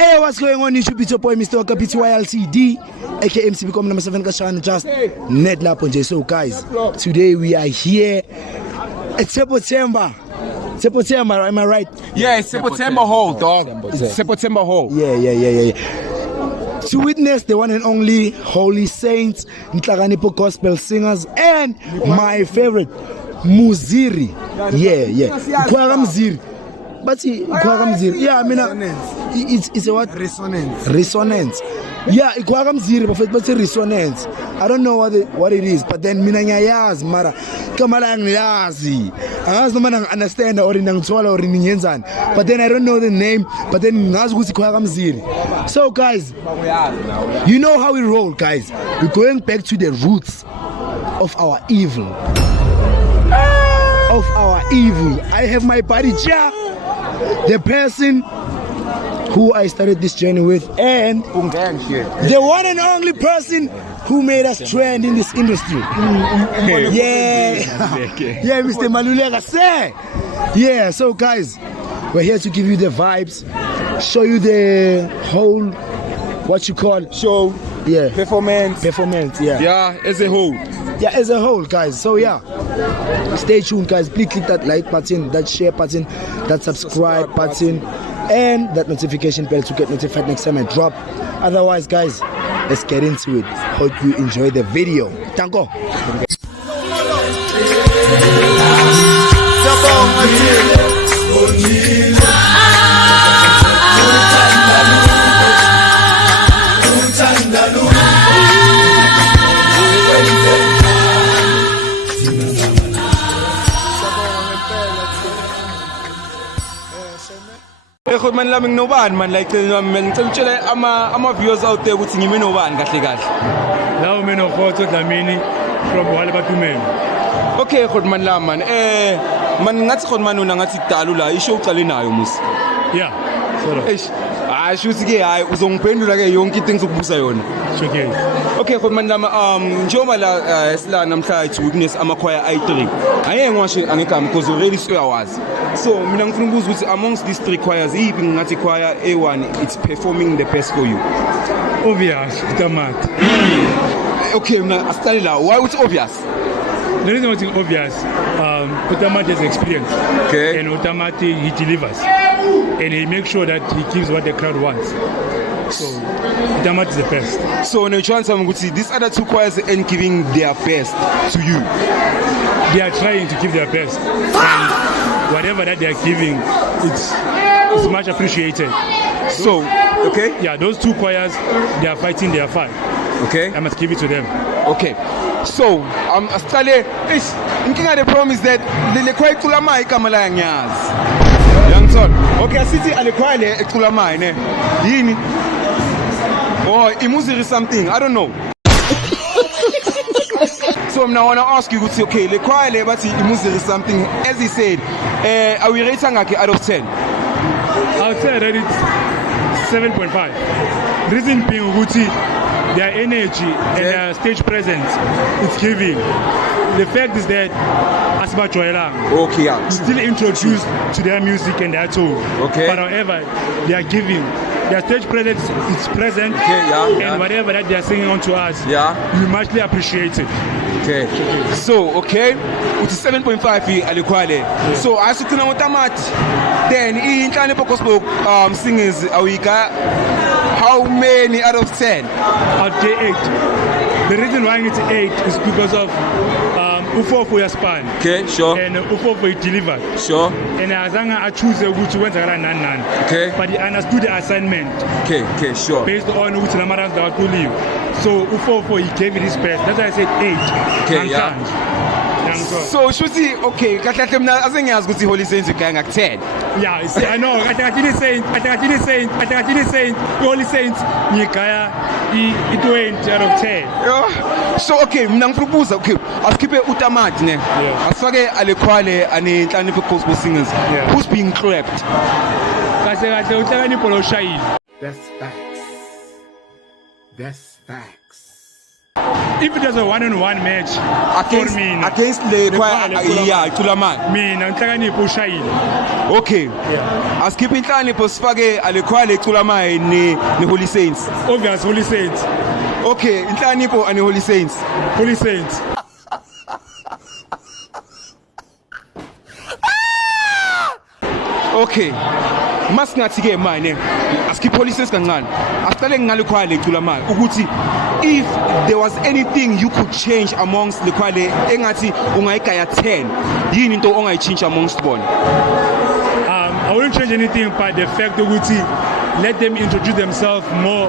Hey, what's going on YouTube? It's your boy Mr. Waka PTYLCD, aka MC Become number 7 Kashan, just Net Laponje. So guys, today we are here at September. September, am I right? Yeah, it's September Hall, dog. It's September Hall. Yeah. To witness the one and only Holy Saints, Nhlakanipho Gospel Singers, and my favorite, Muziri. Yeah. Kwara Muziri. But yeah, I mean, it's a what? Resonance. Yeah, Kwara Muziri, but it's resonance. I don't know what it is, but then mina ngiyaz mara kamala ngiyazi. Angazi noma understand or ngithola or ngiyenzani. But then I don't know the name, but then ngazi ukuthi Kwara Muziri. So guys, you know how we roll, guys. We're going back to the roots of our evil. I have my buddy Chia, the person who I started this journey with, and the one and only person who made us trend in this industry. Yeah, Mr. Malulega say. Yeah, so guys, we're here to give you the vibes, show you the whole, what you call Show. Yeah. Performance. Yeah. Yeah, as a whole. Yeah, as a whole, guys. So yeah, stay tuned, guys. Please click that like button, that share button, that subscribe button, and that notification bell to get notified next time I drop. Otherwise, guys, let's get into it. Hope you enjoy the video. Tango. Ekho man lami nginobani man like ngicela ama viewers out there ukuthi ngimi nobani kahle. Lawo mina ukhotho Dlamini from Walabatumeni. Okay khona man la man man ngathi khona man una ngathi dala la isho uqale nayo musi. Yeah. Solo. Hayi shuthi ke hayi uzongiphendula ke yonke into engizokubuza yona. Okay. Okay khona man lama njengoba la sila namhlanje to witness amakhwaya i3. Ayeke ngiwasho angekami because already uyawazi. So mina ngifuna ukubuza ukuthi amongst these three choirs ipi ngathi choir A1 it's performing the best for you. Obvious, Utamati. Okay, mina asitali la. Why it's obvious? The reason why it's obvious, Utamati has experience. Okay. And Utamati, he delivers. And he makes sure that he gives what the crowd wants. So, Utamati is the best. So, when you try to see these other two choirs and giving their best to you? They are trying to give their best. And whatever that they are giving, it's much appreciated. So, okay? Yeah, those two choirs, they are fighting their fight. Okay. I must give it to them. Okay. So, Australia, the problem is that the choir Tulamai Kamala Nyaz. Young son. Okay, I see the choir Tulamai, ne? Yini? Or Imuziri something, I don't know. So now I want to ask you, okay, the choir but Imuziri something, as he said, are we rating out of 10? I would say that it's 7.5. Reason being, Uguti, their energy and their stage presence is giving. The fact is that Asma Choela still introduced to their music and their tone. Okay. But however, they are giving. Their stage presence is present, and whatever that they are singing on to us, we muchly appreciate it. Okay. So, okay, with 7.5 alikwale. So, as you can Utamati, then in Nhlakanipho Gospel singers, how many out of 10? I'd say 8. The reason why it's 8 is because of Ufofo Yaspan. Okay, sure. And Ufofo delivered. Sure. And Azanga I choose which went around nan. Okay. But he understood the assignment. Okay, sure. Based on which Namaras that to leave. So Ufofo he gave it his best. That's why I said 8. Okay, yeah. So Shuti, okay, I think I was going to Holy Saints you can 10. Yeah, see, I know. I think saying Holy Saints Nikaya it went out of 10. Yeah. So okay, mina propose okay, asikhiphe Utamati ne. Asifake Alekhwale ane Nhlakanipho Gospel Singers. Who's being clapped? Kahle uNhlakanipho lo shayile. That's facts. if it was a one-on-one match against for me, against le choir yeah icula mai mina ngihlakaniphe ushayile. okay Yeah. asikhiphe inhlonipho sifake ale choir le icula mai ni Holy Saints Obvious, Holy Saints. okay inhlonipho ani Holy Saints Holy Saints. okay masingathi ke manje asikhiphe Holy Saints kancane asiqale ngale choir le icula mai ukuthi if there was anything you could change amongst le choir le engathi ungayigaya 10 yini into ongayichinja amongst bona I wouldn't change anything but the fact that let them introduce themselves more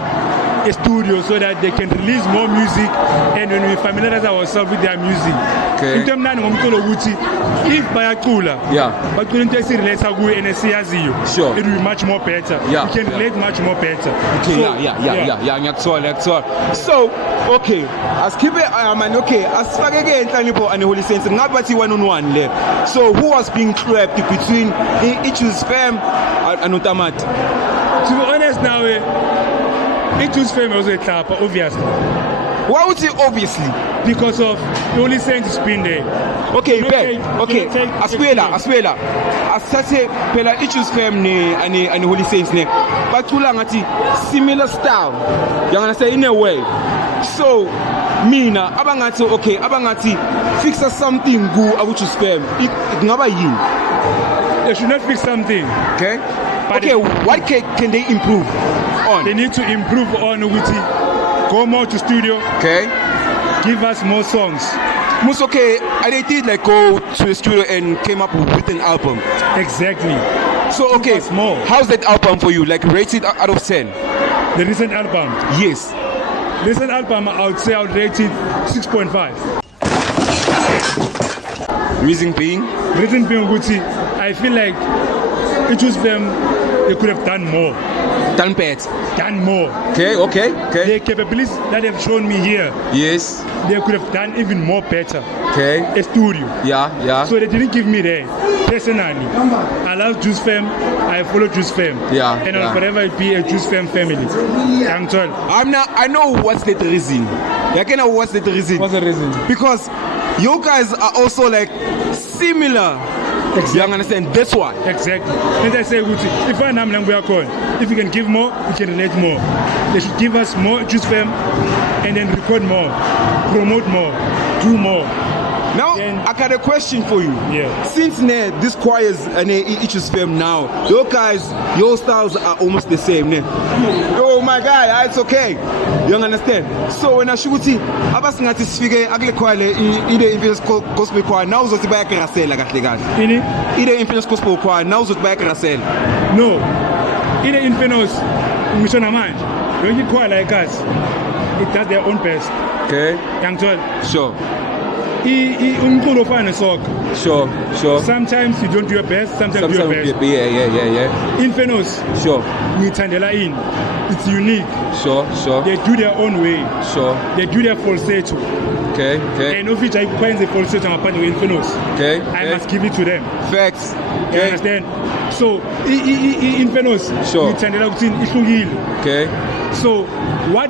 a studio so that they can release more music and when we familiarize ourselves with their music. Okay. Into emnandi ngomculo ukuthi if bayacula Yeah. bacula into esirelate kuyo and esiyaziyo Sure. it will be much more better. Yeah, We can yeah. relate much more better. okay So, yeah ngiyakuthola so okay asikhiphe man okay asifake ke inhlonipho ani Holy Saints ngabe bathi 1-on-1 le so who was being clapped between Ichus Fam and Utamati To be honest now, it was famous with Klapa, obviously. why would you obviously Because of the only Saints has been there. okay No, okay take aswela asathe phela Ichus Fam ani Holy Saints ne bacula ngathi similar style yangana say in a way so mina abangathi fix us something ku Ichus Fam ngaba yini They should not fix something. okay But okay what can they improve on They need to improve on Uguti. Go more to studio. okay Give us more songs. Most okay they did like go to the studio and came up with an album Exactly. so okay us more. how's that album for you like rated out of 10 The recent album. yes Recent album, I would say I would rate it 6.5. reason being Reason being Uguti, I feel like it was them. They could have done more. done bad Done more. okay The capabilities that they've shown me here, yes they could have done even more better. okay A studio. yeah So they didn't give me that. Personally, I love Juice Fam. I follow Juice Fam. Yeah, And yeah. I'll forever be a Juice Fam family. I'm told. I know what's the reason I can know what's the reason What's the reason? because you guys are also like similar you understand that's why Exactly. And I say, Gucci, if I am we are called. If we can give more, we can relate more. They should give us more Juice Fam and then record more, promote more, do more. now Then- I got a question for you Yeah. since this choirs and Ichus Fam now your guys your styles are almost the same ne? Oh my guy it's okay you understand so when I shoot abasingathi sifike akule choir le ide influence gospel choir now uzothi bayakrasela kahle kahle Ini? ide influence gospel choir now uzothi bayakrasela No. In the Infernos, Mission Amand, when you call like us, it does their own best. okay Young told. sure Umculo ufana soka. sure Sometimes you don't do your best, sometimes you do your best. yeah Infernos, sure ngithandela in. It's unique. sure They do their own way. sure They do their falsetto. okay And if it finds the falsetto ngaphandle kwe-Infernos, okay I must give it to them. facts You understand? So, Infernos, Sure. ngithandela ukuthi ihlukile. okay So what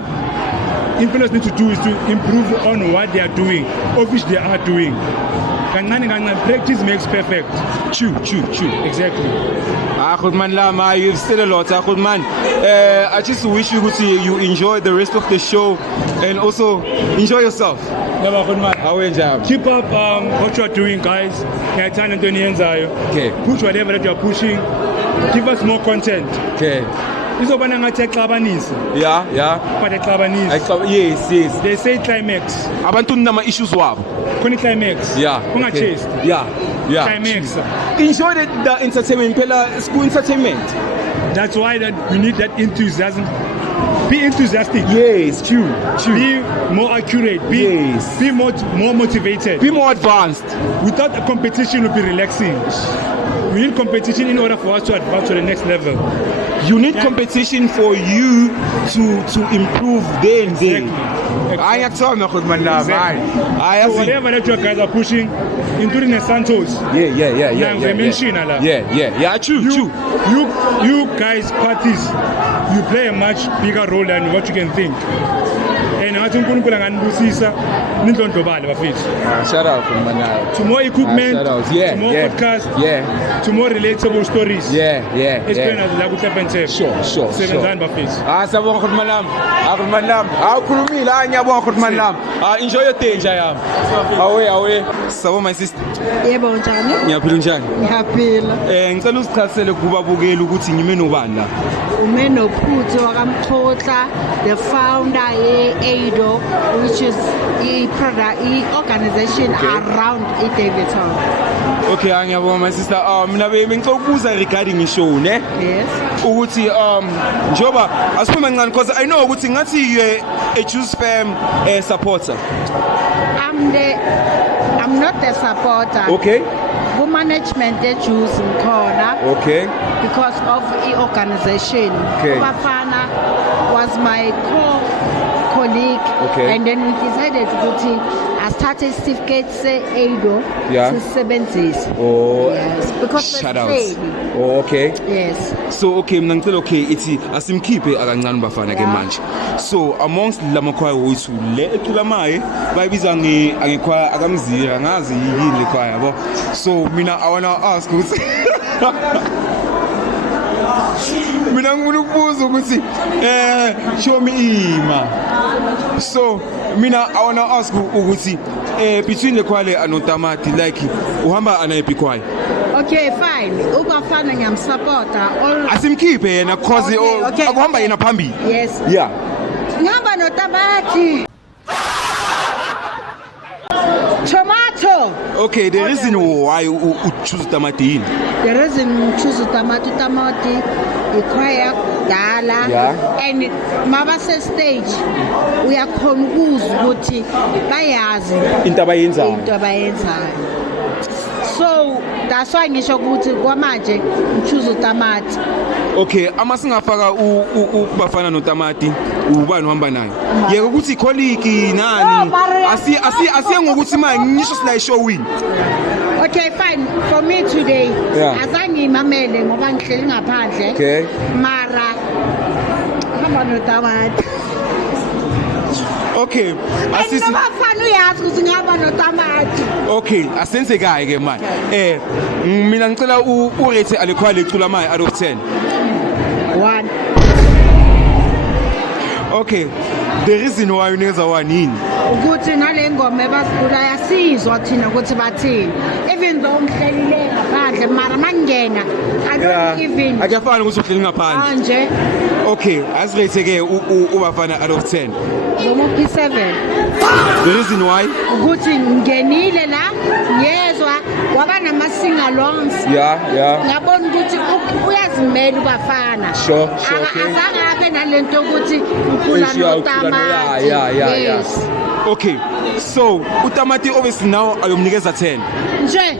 influencers need to do is to improve on what they are doing, of which they are doing. Practice makes perfect. true Exactly. good man Lama, you've said a lot good man I just wish you enjoy the rest of the show and also enjoy yourself Never good man. awenjani Keep up what you are doing, guys. Ngiyayithanda into eniyenzayo. okay Push whatever that you are pushing. Give us more content. okay Izobana ngathi exabanisa, yeah but exabanisa. yes They say climax. abantu nama issues wabo Khona climax. Ungachase. yeah Climax. enjoy the entertainment phela school entertainment That's why that we need that enthusiasm. Be enthusiastic. yes true Be more accurate. Yes. Be more motivated. be more advanced Without a competition, will be relaxing. We need competition in order for us to advance to the next level. you need competition for you to improve day and day Exactly. good man Lama So whatever that you guys are pushing, including the Santos, yeah true you guys parties, you play a much bigger role than what you can think. and ngathi uNkulunkulu anganibusisa nindlondlobale bafethu. Shout out from Manawa. To more equipment, shout out. Yeah, to more yeah. podcasts, Yeah. to more relatable stories. Yeah. Explain la ku Tap and Tap. Sure. Sebenzani bafethu. Sabonga khuluma nami. Akhuluma nami. Awukhulumile ngiyabonga khuluma nami. Enjoy your day nja yami. Awe. Sabo my sister. Yebo njani? Ngiyaphila njani? Ngiyaphila. Ngicela usichazisele kubabukeli ukuthi ngime nobani la. Umeno Phutho wakamxhotla, the founder ye-AIDO, which is i-organization around i-Davidson. Okay, ngiyabonga my sister. Mina bengicela ukubuza regarding ishow ne? Yes. Ukuthi njoba asiphume kancane because I know ukuthi ngathi you a Juice Fam supporter. I'm not the supporter. Okay. Management the Jews in corner Okay. because of the organization. Okay. Bafana was my colleague, Okay. and then we decided to I started certificate say AIDO Yeah. to 70s. Oh. Yes, because Shout we're out. training. Oh, okay. Yes. So okay, mina ngicela okay ithi asimkhiphe akancane bafana ke manje. So amongst lamakhwaya wethu le ecula maye bayibiza ngikhwaya akamzira ngazi yini le khwaya yabo. So mina I wanna ask ukuthi mina ngifuna ukubuza ukuthi show me ima. So mina I wanna ask ukuthi between the kwale and Otamati like uhamba anayiphi kwaya? Okay, fine. Ubafana ngiyamsupporta. Asimkhiphe yena cause Okay. akuhamba yena phambili. Yes. Yeah. Ngihamba noTamati. Tomato. Okay, the reason why you choose Tamati in. The reason choose Tamati ikhwaya dala Yeah. and mabase stage uyakhona ukuzwa ukuthi bayazi Into abayenzayo. into abayenzayo. So that's why ngisho ukuthi kwamanje choose uTamati. Okay, ama singafaka ubafana noTamati ubani uhamba naye. Yeke ukuthi colleague nani asiye ngokuthi manje ngisho sila show win. Okay, fine. For me today, Yeah. azange imamele ngoba ngihleli ngaphandle. Okay. Mara hamba noTamati. Okay, asisi. Andinabafana uyazi ukuthi ngihamba noTamati. Okay, asenze kahle ke manje. Mina ngicela urate alekhwale ecula maye out of 10. 1. Okay, the reason why you never one in. Ukuthi nale ngoma ebasicula yasizwa thina ukuthi bathini. Even though ngihlelile ngaphandle mara mangena I don't even Akuyafana ukuthi uhleli ngaphandle. manje Okay, asirate ke ubafana out of 10. ngomuphi 7. The reason why? Ukuthi ngenile la yezwa waba nama sing-alongs. Yeah. Ngabona ukuthi uyazimela ubafana. Sure, okay. Azange abe nalento ukuthi ukhula noTamati. Yes. Okay, so uTamati obviously now ayomnikeza 10. Nje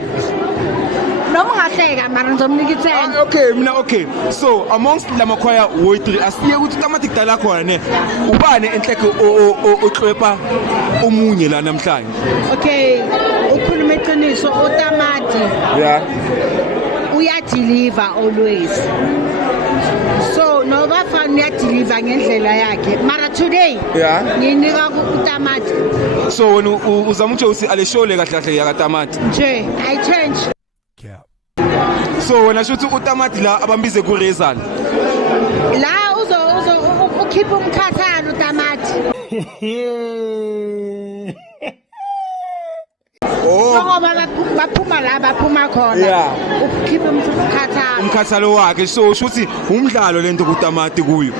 noma ungahleka mara ngizomnika 10. Okay. So amongst lamakhwaya wo3 asiye ukuthi uTamati kudala khona ne. Ubane enhleke oxwepa omunye la namhlanje. Okay, ukhuluma iqiniso uTamati Yeah. uyadeliver always. So no bafana uyadeliver ngendlela yakhe. Mara today Yeah. nginika uTamati. So wena uzama ukuthi aleshole kahle kahle yakaTamati. Nje I change. So wena shothi uTamati la abambize ku Rezal. La uzo ukhipha umkhathana uTamati. Ngoba baphuma la baphuma khona. Yeah. Ukhipha umkhathana. Umkhathalo wakhe so shothi umdlalo lento kuTamati kuyo.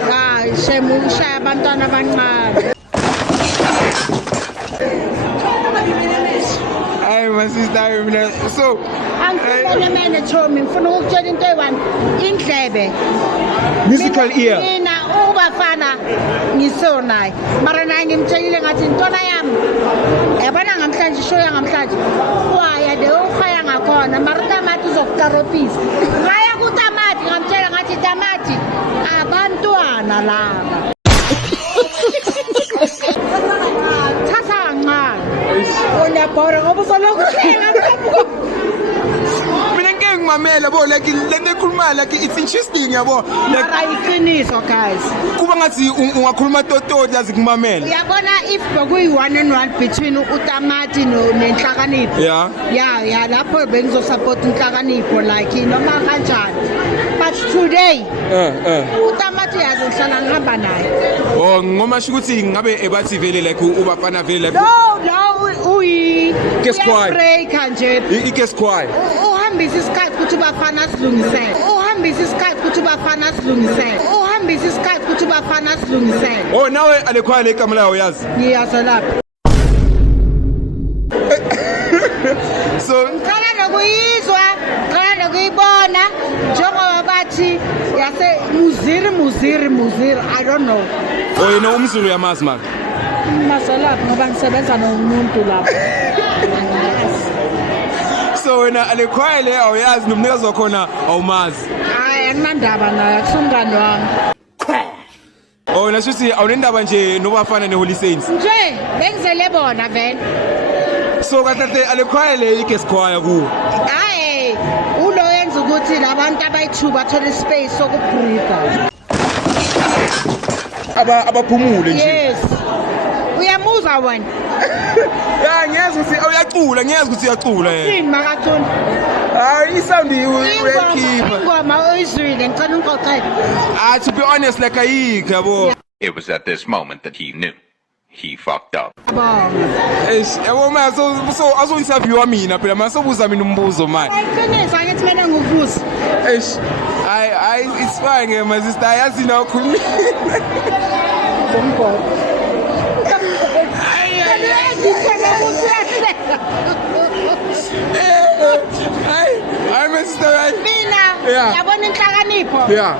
Shemu ushaya abantwana abancane. Hayi my sister mina so Angifuna manje Thomi ngifuna ukutshela into eyi-1 indlebe musical ear. mina ubafana ngiso naye mara naye ngimtshelile ngathi intwana yami yabona namhlanje ishow yangamhlanje waya le ofaya ngakhona mara uTamati uzokukaropisa ngaya kuTamati ngamtshela ngathi Tamati abantwana laba thatha kancane uyabhora ngoba uzoloku Mina ngeke ngimamela bo like lento ekhuluma ma like it's interesting yabo like mara iqiniso guys kuba ngathi ungakhuluma tototi yazi kumamela uyabona if bekuyi-1 and 1 between utamati nenhlakanipho ya lapho bengizosupport inhlakanipho like noma kanjani but today utamati yazi ngihlala ngihamba naye oh ngoma sho ukuthi ngabe ebathi vele like ubafana vele like no uyabreaka nje ikesquire uhambisa isikhathi ukuthi ubafana silungisele oh nawe alekhwaya igama lawo yazi ngiyazelapha so ngicela nokuyibona njengoba bathi yase muziri I don't know oh yena umzulu yamazi manje masalapha ngoba ngisebenza nomuntu lapho so wena alekhwaya le awuyazi nomnikazi wakhona awumazi hayi anginandaba naye akusumngani wami oh nashuthi awunendaba nje nobafana neHoly Saints nje bengizele bona vele so kahle alekhwaya le ikesquire kuwo hayi ulo yenza ukuthi labantu abayi2 bathole ispace sokubreatha abaphumule nje yes uyamuzwa wena ya ngiyeza ukuthi uyacula yena yini makathoni hayi isound uyakhipha ingoma oyizwile ngicela ungixoxele to be honest like ayikho yabo It was at this moment that he knew. He fucked up. yabo ma so azo-interviewa mina phela ma sobuza mina umbuzo manje ayiqiniso angithi mina ngubuza hayi it's fine my sister ayazi na ukhuluma hayi my sister right mina yabona inhlakanipho yeah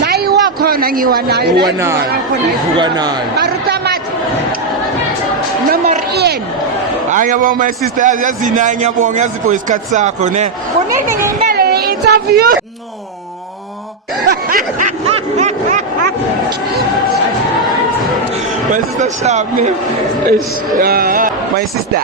la iwa khona ngiwa nayo uvuka nayo marutamati nomor ian hayi yabo my sister yazi naye ngiyabonga yazi for isikhathi sakho ne kunini nginale interview my sister sharp ne my sister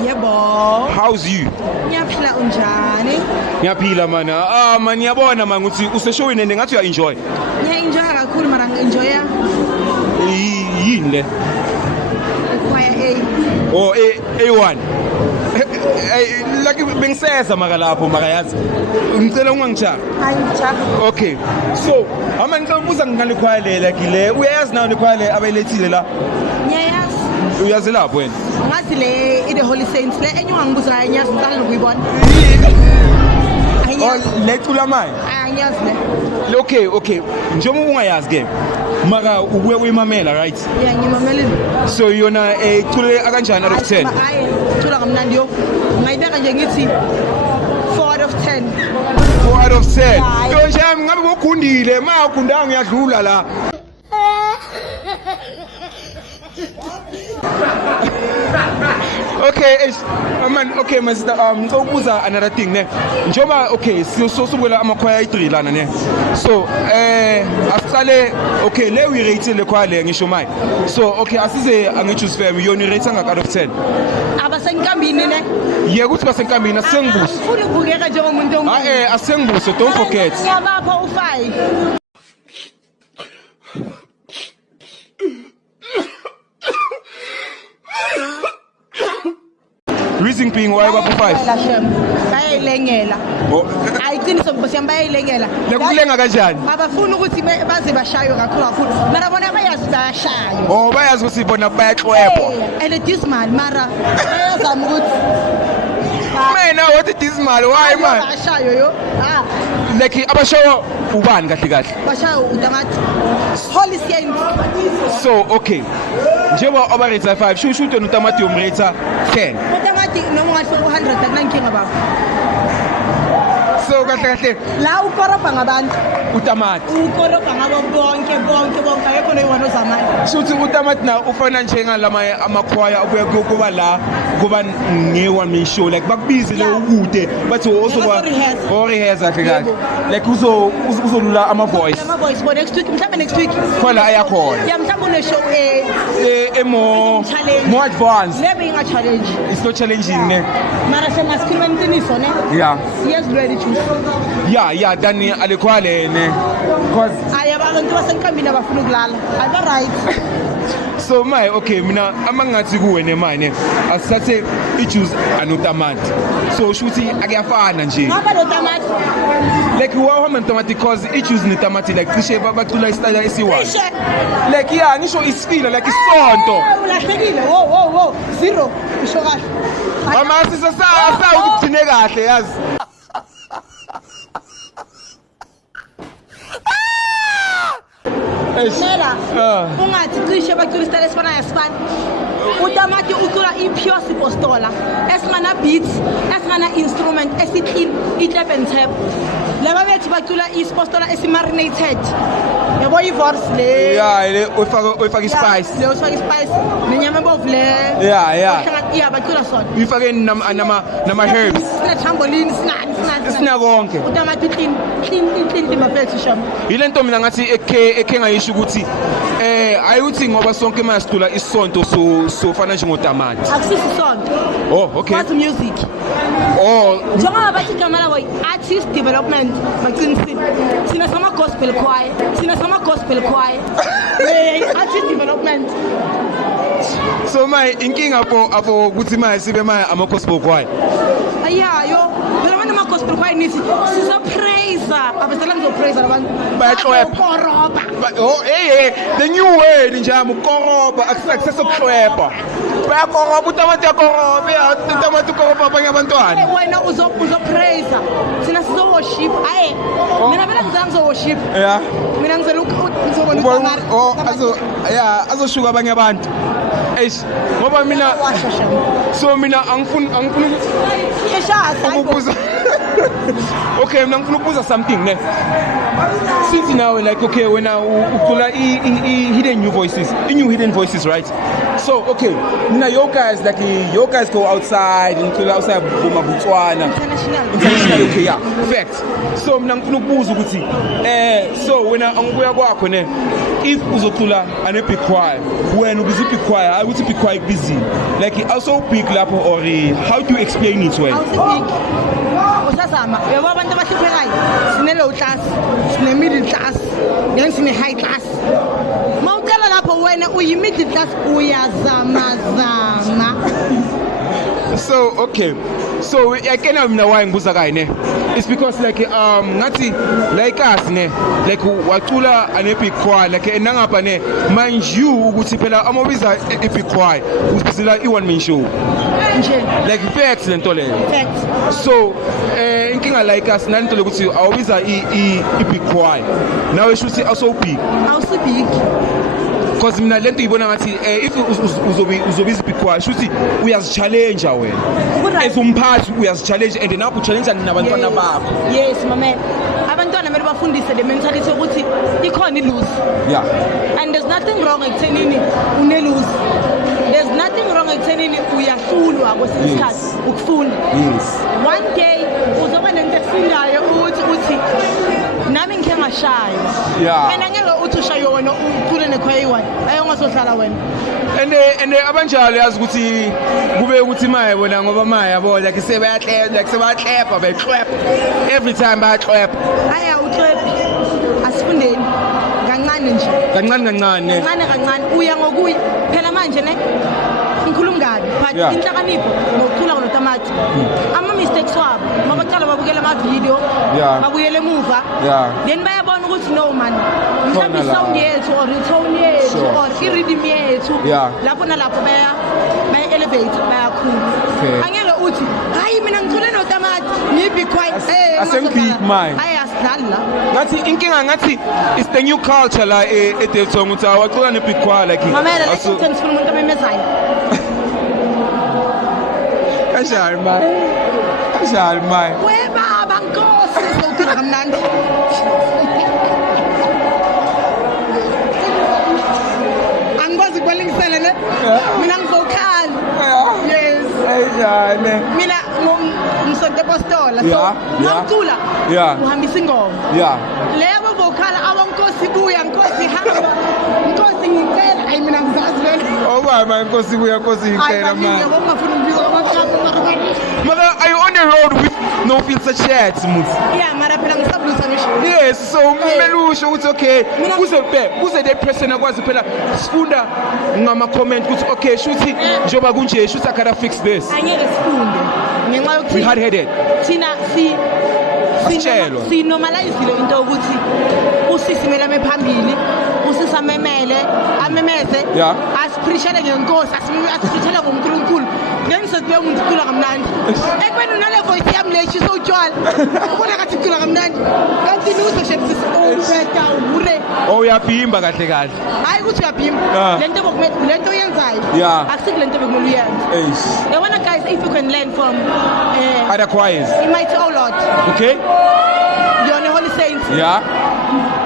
Yebo. how's you Ngiyaphila unjani? ngiyaphila mana man ngiyabona man ukuthi useshowini ende ngathi uya enjoy Ngiya-enjoy kakhulu mara ngi-enjoya yini le ukwaya A. oh A1 like bengiseza maka lapho maka yazi ngicela ungangijaka Hayi ngijabule. okay so ama ngicela ngale khwaya le like le uyayazi nawo le khwaya le abayilethile la Ngiyayazi. uyazi lapho wena Ngazi le i-The Holy Saints le enye ungangibuza ngayo ngiyazi ngicala nokuyibona. oh lecula manje Angiyazi le. okay njengoba ungayazi ke maka ubuye uyimamela right Yeah ngimamelile. so yona icule akanjani out of 10 Hayi cula kamnandi yo. Ngayibeka nje ngithi 4 out of 10. 4 out of 10 Hayi. yo nje ngabe ngogundile ma ugundanga uyadlula la okay my sister ngicela another thing ne njoba okay siyosubukela amakhwaya i3 lana ne so asicale okay le we rate le khwaya le ngisho manje so okay asize angichoose fam yona rate ngaka out of 10 Abasenkambini ne. ye ukuthi basenkambini asengibuso Ufuna ukubukeka njengomuntu omkhulu. asengibuso don't forget Ngiyabapha u5. reason being why bapha 5 bayayilengela ayiqiniso ngibosiyami bayayilengela lekulenga kanjani abafuna ukuthi baze bashaywe kakhulu mara bona bayazi bayashaywa oh bayazi ukuthi bona bayaxwebwa and this man mara bayazama ukuthi mina what this man why man bashaywe yo like abashawa ubani kahle bashaywe utamati Holy Saints so okay njengoba obarate 5 shusho umuntu utamati umrate 10 utamati noma ngathi 100 akunankinga baba so kahle la ukorobha ngabantu utamati ukorobha ngabo bonke ayekho noyiwani ozamayo shuthi utamati na ufana njengalamanye amakhwaya abuye kuba la kuba nge-one man show like bakubize le ukude bathi rehearse kahle like uzolula ama-voice ama-voice for next week mhlawumbe next week khona ayakhona ya mhlawumbe une-show more advanced lebe inga-challenge it's not challenging ne mara sengasikhuluma intiniso ne yeah yes ready to yeah dani alekhwale ne because ayi abantu basenkambini abafuna ukulala ayiba-right so my okay mina amangathi kuwe nemine asathe ijuice anotamati so shuthi akuyafana nje ngaba notamati like wahamba notamati because ijuice netamati like cishe bacula isitayela esiwani cishe like yeah ngisho isifila like isonto ulahlekile wo zero isho kahle mama sisasa ukugcine kahle yazi Mela ungathi cishe bacula isitayela esifana nesifana utamati ucula i-pure sipostola esingana beats esingana instrument esithi i-clap and tap laba bethi bacula isipostola esi-marinated yabo i-verse le yeah le uyifaka ispice le usifaka ispice nenyama ebovu le yeah bacula sona uyifake nama herbs sina-tramboline sina konke utamati clean mafethu sham yile nto mina ngathi ekhe ngayisho ukuthi ayuthi ngoba sonke mayasicula isonto so fana njengotamati akusisisonto okay what's music njengoba bathi igama labo i-artist development baqinisile thina sama-gospel choir artist development so my inkinga apho ukuthi maye sibe maye ama-gospel choir ayayo phela abantu ama-gospel choir nithi sizopraise abesela ngizopraise labantu bayakoroba the new word njami ukoroba akusesokuhlwebha bayakoroba utamati yakoroba utamati ukoroba abanye abantwana wena uzopraise thina sizo-worship aye mina phela ngizela ngizo-worship mina ngizela azoshuka abanye abantu ngoba mina angifuni ukubuza okay mina ngifuna ukubuza something ne since now like okay wena ucula hidden hidden voices right so okay now you guys go outside and ucula outside Botswana international okay yeah fact so mina ngifuna ukubuza ukuthi so wena angibuya kwakho ne if uzocula ane big choir when ubiza big choir ukuthi big choir busy like also big lapho or how do you explain it when usazama yabo abantu abahluphekayo sine-low class sine-middle class then sine-high class mawucala lapho wena uyi-middle class uyazamazama so okay so akena mina why ngibuza kayi ne it's because like ngathi like us ne like wacula ane big choir like nangapha ne mind you ukuthi phela amobiza big choir usibizela i-one man show nje like facts lento leyo facts so inkinga like us nanto lokuthi awubiza i-big choir nawe shuthi awusubig because mina lento ibona ngathi if uzobiza big choir shuthi uyazichallenge wena as umphathi uyazichallenge and napo uchallenge nabantwana bakho yes mama abantwana mele bafundise the mentality ukuthi ikhona i-lose and there's nothing wrong ekuthenini une-lose there's nothing wrong ekuthenini uyahlulwa kwesinye isikhathi ukufunda one day uzoba nento esindayo ukuthi nami ngikhe ngashaya wena ngeke uthi ushayo wena ukhule nekhwaya eyi-one ayongasohlala wena and abanjalo yazi ukuthi kube ukuthi maye bona ngoba maye yabo like sebayaclapha bayaclap every time bayaclap haya uclap asifundeni kancane nje kancane uya ngokuya phela manje ne ngikhuluma ngabi but inhlakanipho nokucula notamati ama-mistakes wabo mabacala babukela ama-video babuyele emuva then bayabona ukuthi no man mhlawumbe isound yethu or itone yethu or i-rhythm yethu lapho nalapho baya-elevate bayakhula angeke uthi hayi mina ngicule notamati ngiyi-big choir asengibig mine hayi asidlali la ngathi inkinga ngathi it's the new culture la eDeltong ukuthi awacula ne-big choir like mamela lesitheni sifuna umuntu abemezayo kanjani manje webaba nkosi sowucula kamnandi ngiyapostola so Yeah, yeah. ngicula Yeah. uhambisa ingoma Yeah. lebo vocal abankosi buya nkosi hamba nkosi ngicela ayi mina ngizazi vele Oh my Nkosi buya Nkosi ngicela man. ngiyabongafuna ukubizwa kwamaqhamu Mother, are you on the road with no filter shirts, muzi? yeah mara phela ngisabulusa ngisho Yes, so melusho ukuthi okay, kuze the person akwazi phela sifunda ngama comment ukuthi okay, shuthi njoba kunje, shuthi I gotta fix this. angeke sifunde ngenxa We yokuthi hard headed. thina Asitshelwa. sinormalizile into yokuthi usisimele phambili usisamemele amemeze Yeah. asiprishele ngenkosi asiprishele ngoNkulunkulu ngengisethi umuntu ucula kamnandi ekubeni unale voice yami leshisa utshwala ubona kathi ucula kamnandi kanti uzoshebisisa ubheda ure Oh uyabhimba kahle kahle. hayi ukuthi uyabhimba Yeah. lento oyenzayo Yeah. akusikho lento bekumele uyenze Eish. yabona guys if you can learn from Other choirs. Mighty O Lord Okay? yona Holy Saints Yeah.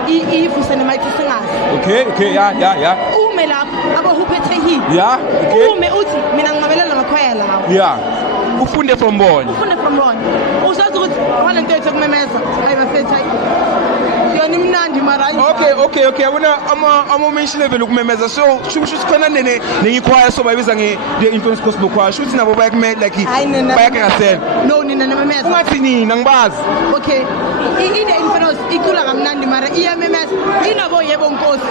ivuse nemighty singers Okay, yeah. ume lapho abahuphethe hii Yeah, okay. ume uthi mina nginqabelela ngamakhwaya lawo Yeah. Ufunde from bona. ufunde from Ron usazi ukuthi wale nto ethe kumemeza hayi bafethu hayi yona imnandi mara Okay. Yabona ama mention level ukumemeza. So shuthi khona nengikhwaya so bayibiza the influence gospel choir. Shuthi nabo bayakumela like Hayi, nina- bayakasela. no nina nememeza Ungathi nina ngibazi. okay ine infernos icula kamnandi mara iyamemeza inabo yebo nkosi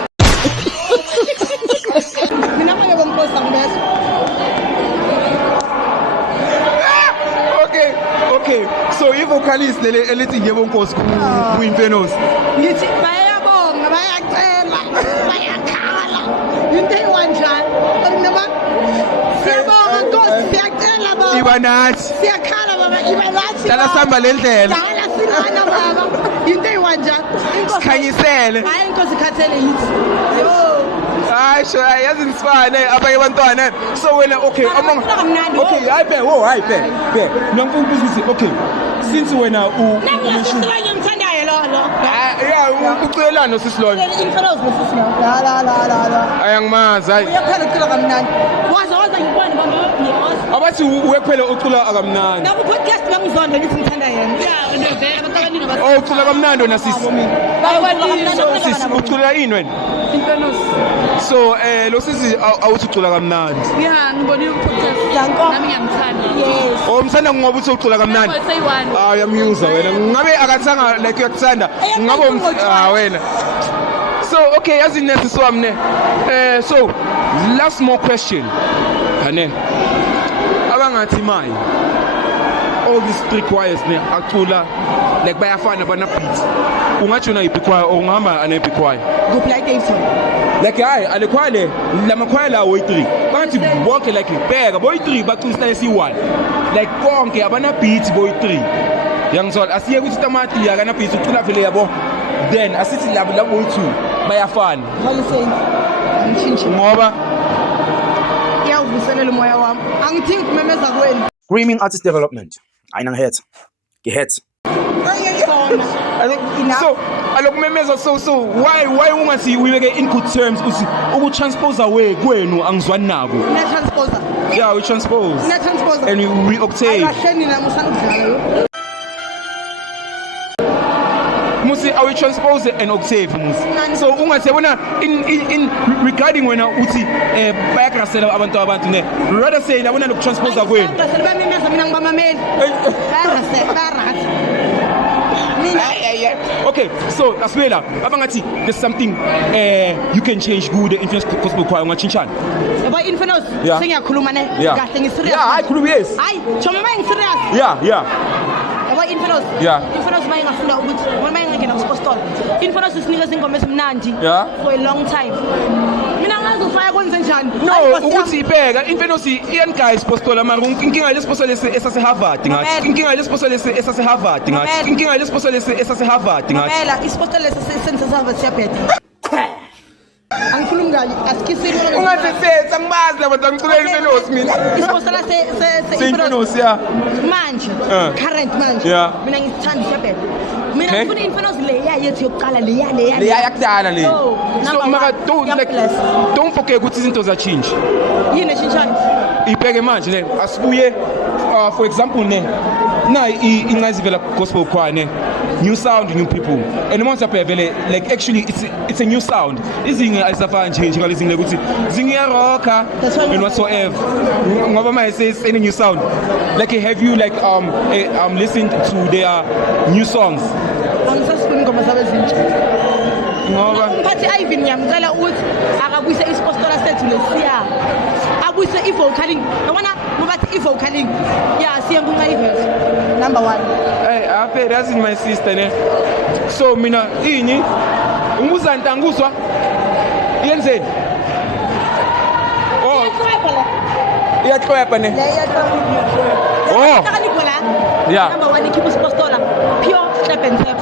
mina yebo nkosi angibeza Okay. So i-vocalist lele elithi yebo Nkosi ku-Infernos. ngithi bayabonga bayacela bayakhala into eyiwanjani noma siyabonga nkosi siyacela baba Iba nathi. siyakhala baba iba nathi Dala baba. sihamba le ndlela. dala silana baba into eyiwanjani Sikhanyisele. hayi inkosi khathele yithi yo Hayi sho yazi nisifane abanye abantwana. So wena okay Abantwana kamnandi, Okay, hayi be. Ngifuna ukuthi okay. Since wena nangiyasilanye ngithandayo lo yeah ucelana sisilona. infernos besisi la Ayangimazi hayi. uyaphela ucula kamnandi waza ngibone baba ngiyazi Abathi uwephela ucula akamnandi. naku podcast bangizonda ngithi ngithanda yena ya vele abaqabanini Oh ucula kamnandi wena sisi. Sisi ucula ini wena? infernos So lo sisi awuthi ucula kamnandi. ya ngibonile podcast nami ngiyamthanda yes Oh mthanda ngoba uthi ucula kamnandi. sayiwani Ah uyamyuza wena. Ngabe akathanga like uyakuthanda. Ngabe wena. So okay yazi nesi swami ne. So last more question. Hane. Abangathi mai. All these three choirs ne acula like bayafana bana beat. Ungathi una ipikwaya or ungahamba anephi choir. Goplay Davidson Like hayi alekhwale lamakhwaya lawo i3 bathi bonke like bheka boyi3 bacula esi1 like konke abana beats boyi3 yangizona asiye ukuthi tamati yakana beats ucula vele yabo then asithi labo boyi2 bayafana Holy Saints angitshintshe ngoba iyawuvuselela umoya wami angithinki kumemeza kwenu Screaming artist development. Ayina ngihetha. Ngihetha. ngiyona so alokumemeza so why ungathi uyibeke in good terms uthi ukutranspose away kwenu angizwani nako nginatranspose yeah we transpose nginatranspose and we octave ayihleni nami usangidlala yo musi awi transpose and octave musi so ungathi yabona in regarding wena uthi bayagrasela abantu ne rather say yabona lo transpose kwenu ngasebamemeza mina ngibamameli bayarasa okay so asibela abangathi there's something you can change good influence gospel choir ungachinchana yabo infernos Yeah. sengiyakhuluma ne Yeah. kahle ngiserious Yeah, hayi khuluma yes. hayi choma manje serious yeah yabo infernos Yeah. infernos manje ngafunda ukuthi noma ngingena kuspostol infernos isinikeza ingoma esimnandi Yeah. for a long time mina ngazofaya kwenze njani no Hayi, Nkosi yami. ukuthi ibheka influence ian guys postola mara inkinga lesipostol esase Harvard ngathi Mamela. inkinga lesipostol esase Harvard ngathi Mamela. inkinga lesipostol esase Harvard ngathi Mamela ispostol lesisensazava siyaphetha angikhulumi kabi asikhisini ungathethe angibazi labo ngicula influence mina ispostol influence yeah manje current manje Yeah. mina ngithanda siyaphetha mina Okay. ngifuna influence leya yethu yokuqala leya leya yakudala le Oh, so number mara one, young bless. don't forget ukuthi izinto za change yini eshintshayo ibheke manje ne asibuye for example ne na incazivela gospel choir ne new sound, new people, and once up like actually it's a new sound. Izinga ayisafani nje ngalezinga ukuthi zingiya rocka and whatsoever. Ngoba my says any new sound. Like have you like listened to their new songs? Angisasifuni ingoma zabo ezintsha. Ngoba Umphathi Ivan ngiyamcela ukuthi akabuyise isipostola sethu lesiya. Abuyise i-vocaling. Yabona ngobathi i-vocaling. Yeah, siyengunqa i-verse. Number 1. hey aphe that's my sister ne. So mina ini unguzanta nguswa yenzeni? Oh, iyaqhweba ne. Oh. Yeah. Number 1 ikhipha isipostola. Pure clap and tap.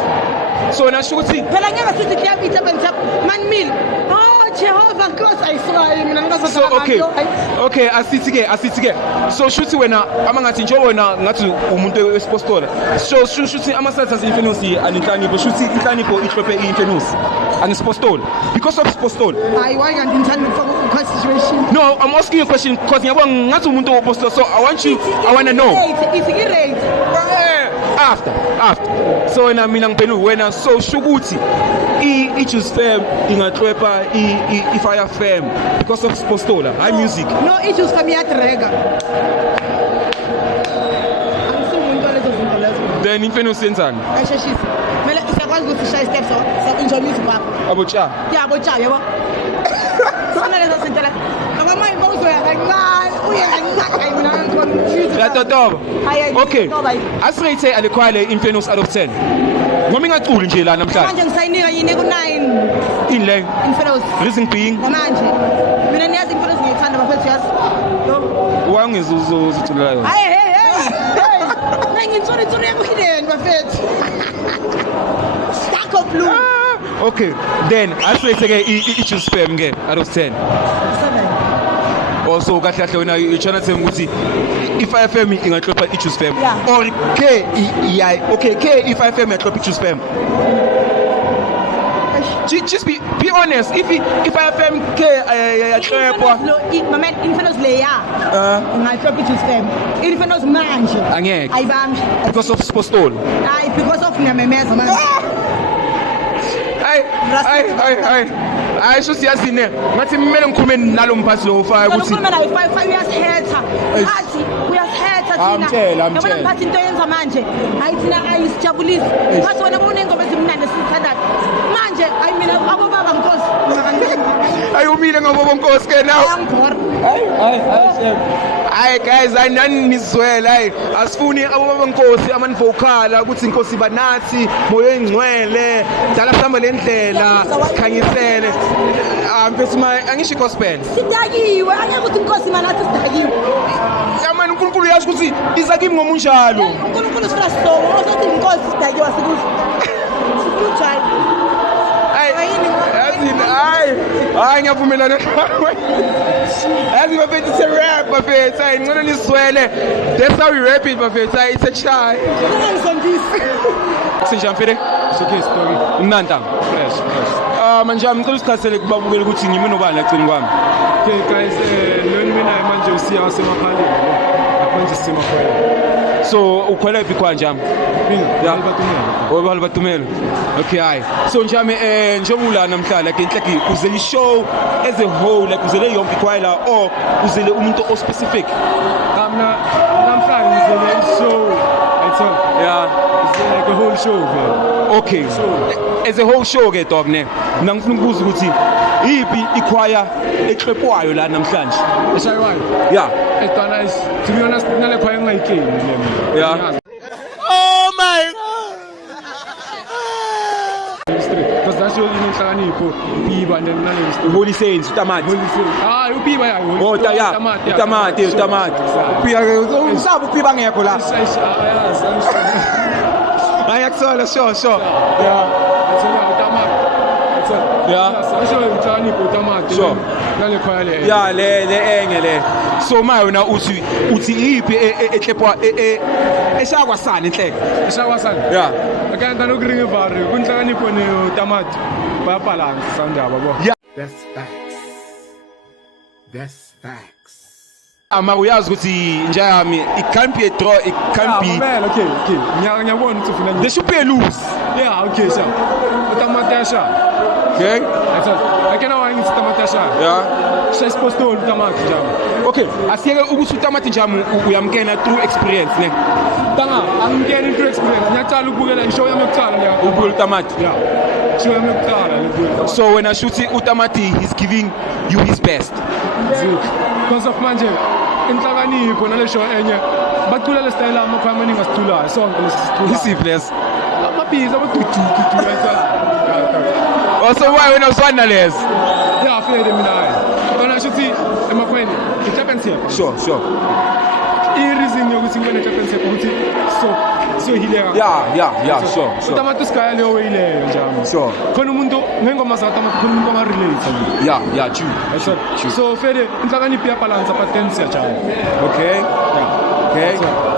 So nasho ukuthi Phela ngeke sithi clap and tap man meal. Oh Jehovah Nkosi ayiswayo mina so okay asithi ke so shuthi wena amangathi nje wena ngathi umuntu wesipostola so shuthi ama-status infamous aninhlonipho shuthi inhlonipho ihlophe i-infamous angisipostola because of sipostola. Hayi why kanti ngithanda ukufaka situation. No, I'm asking you a question because ngiyabona ngathi umuntu wopostola, so I wanna know. It's irate. After so wena mina ngiphendula wena so shukuthi i-Juice Fam ingaxwepa i-Fire Fam because of sipostola high music. No issues kami yadraga. Angisumuntu lezo zinto lezo. Then infamous yenzani? Ayisheshisa. Mele siyakwazi ukuthi sishaya step so enjoy music bakho. Abotsha. Yeah, botsha yabo. Sana lezo zinto la. Ngama ibozoya kancane, uye kancane ayi mina ngikho. Yatotoba. Okay. Asirate alikhwale infamous out of 10. Ngoba ingaculi nje la namhlanje. Manje ngisayinika yini ku 9. In length. Infamous. Reason being. Namanje. Mina niyazi infamous ngiyithanda bafethu yazi. Wangizuzuzulela yona. Hey. Ngitsoni yakuhideni bafethu. Stako blue. Okay, then asirate ke i-Juice Fam ke out of 10. 7. Also kahle kahle wena iChannel ukuthi i-Fire Fam ingaxoxa i-Juice Fam Yeah. or K i-Fire Fam ingaxoxa i-Juice Fam. Just be honest. If Fire Fam K yaxoxa Infamous layer. Ngayixoxa i-Juice Fam. Infamous manje. Angeke. Ayibambi. Because of sipostola. Hayi because of nyamemeza manje. Hayi sho siyazine ngathi kumele ngikhulume nalo mphathi lo ufaya ukuthi Ukhuluma naye 5 years hater. Athi uyasihetha thina. Amtshela. Yabona mphathi into yenza manje. Hayi thina ayisijabulisi. Phathi wena unengoma ezimnandi esithandayo. Manje ayi mina abobaba Nkosi. hayi umile ngoba bonkosi ke now. Angibhora. Hayi guys ayinani nizwela hayi asifuni abobaba Nkosi amanivocala ukuthi Inkosi banathi moyo engcwele dala sihamba lendlela sikhanyisele mfethu angisho gospel Sidakiwe angeke ukuthi Nkosi manathi sidakiwe. yamani uNkulunkulu uyazi ukuthi izakimi ngomunjalo uNkulunkulu sifuna sisongo ozothi Nkosi sidakiwe sikuthi. Sikuthi hayi ngiyavumelana nawe yazi bafethu it's a rap bafethu hayi ngcono niswele that's how we rap it bafethu hayi it's a chai sinjani mfethu Okay, story. umnantanga Fresh. manje ngicela usichazele kubabukela ukuthi ngimi nobani lagcini kwami. Okay, guys, lweni mina manje usiya wasemaphandleni. Manje sisemakhaya. So ukhwela phi kwa njami? Mina batumela. Obali batumela. Okay, hayi. So njami njengoba ula namhlanje like inhlaki uzele show as a whole like uzele yonke kwayela or uzele umuntu o specific. Mina namhlanje ngizele show. Ayithola. Yeah. It's like a whole show vele. Okay. So as a whole show ke dog ne. Mina ngifuna ukubuza ukuthi yipi ikhwaya exhepwayo la namhlanje? Eshayiwayo. Yeah. Etwana is to be honest nale khaya ngayikeni le mina. Yeah. Oh my God. Because that's your inhlakanipho ipiba and then nale story. Holy Saints tamati. Holy Spirit. Upiba ya. Oh yeah. Tamati. Upiba usaba upiba ngekho la. Ayakuthola sure. Yeah. Sure. Yeah, le engele. So ma wena uthi ipi ekhepwa eshakwasana inhleke. Eshakwasana. Yeah. Akanta no green vari kunhlakanipho ne tamati ba balance sandaba bo. Yeah. That's facts. ama uyazi ukuthi nje yami it can't be a draw, it can't be. Man, okay. Ngiyabona ukuthi ufuna They should be a lose. Yeah, okay, sir. Utamatesha. Okay? That's all. Akena wani utamatesha. Yeah. Sha supposed to utamati jam. Okay, asiyeke ukuthi utamati njamu uyamkena through experience ne. Tanga, angingena through experience. Ngiyaqala ukubukela ishow yami yokuqala leyo. Ubukela utamati. Yeah. Show yami yokuqala ngibukela. So when I shoot utamati, he's giving you his best. Because of manje inhlakanipho nale show enye bacula le style amakhaya amaningi asithulayo sonke lesithulayo. Disciples. Amabhiza abadududu. Also why when I was one less? Yeah, afraid mina hayi. Bona shuthi emakhweni ichampionship. Sure. I-reason yokuthi ngibe ne-championship ukuthi so hileka. Yeah, sure. Utamati usigaya leyo way leyo njalo. Sure. Khona umuntu ngengoma zakatamati khona umuntu ongarelate. Yeah, true. So fede inhlakanipho iyabalansa but then siyajaya. Okay.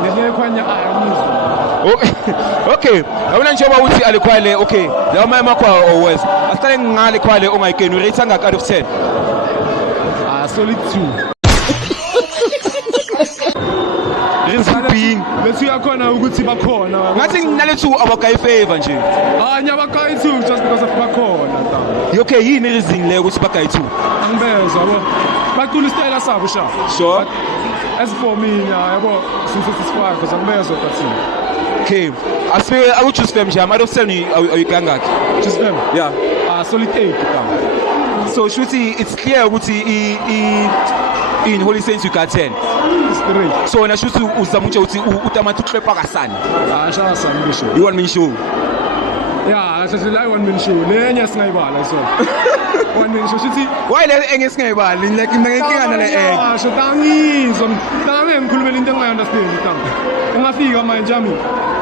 Nelekhwanya ayamizwa. Okay, yabona njengoba uthi alikhwale, okay. Lawa mama makho always. Asitale ngale khwale ongayikeni, rate ngaka out of 10. Solid 2. Reason being, Lethu yakhona ukuthi bakhona. ngathi nginale 2 abakayi favor nje. Nyabakayi 2 just because of bakhona ta. Okay, yini reason le ukuthi bakayi 2? Angibezwa yabo. Bacula istyle sabo sha. Sure. As for me yabo since because angibezwa kathi. Okay. I would choose them jam. I don't tell you are you gangaki. Just them. Yeah. Solid 8 ta. So Shuti, it's clear ukuthi in Holy Saints you got 10. Straight. So when I shoot uzamucha uthi utamati uqhepha kasani. Shaya sami ngisho. You want me show? Yeah, sasila 1 minute show. Lenye singayibala so. 1 minute show sithi Why le engesingayibali like nginenkinga nale egg. Sho tangizwa. Tanga ngikhulumela into engayi-understand tanga. Ungafika manje ami.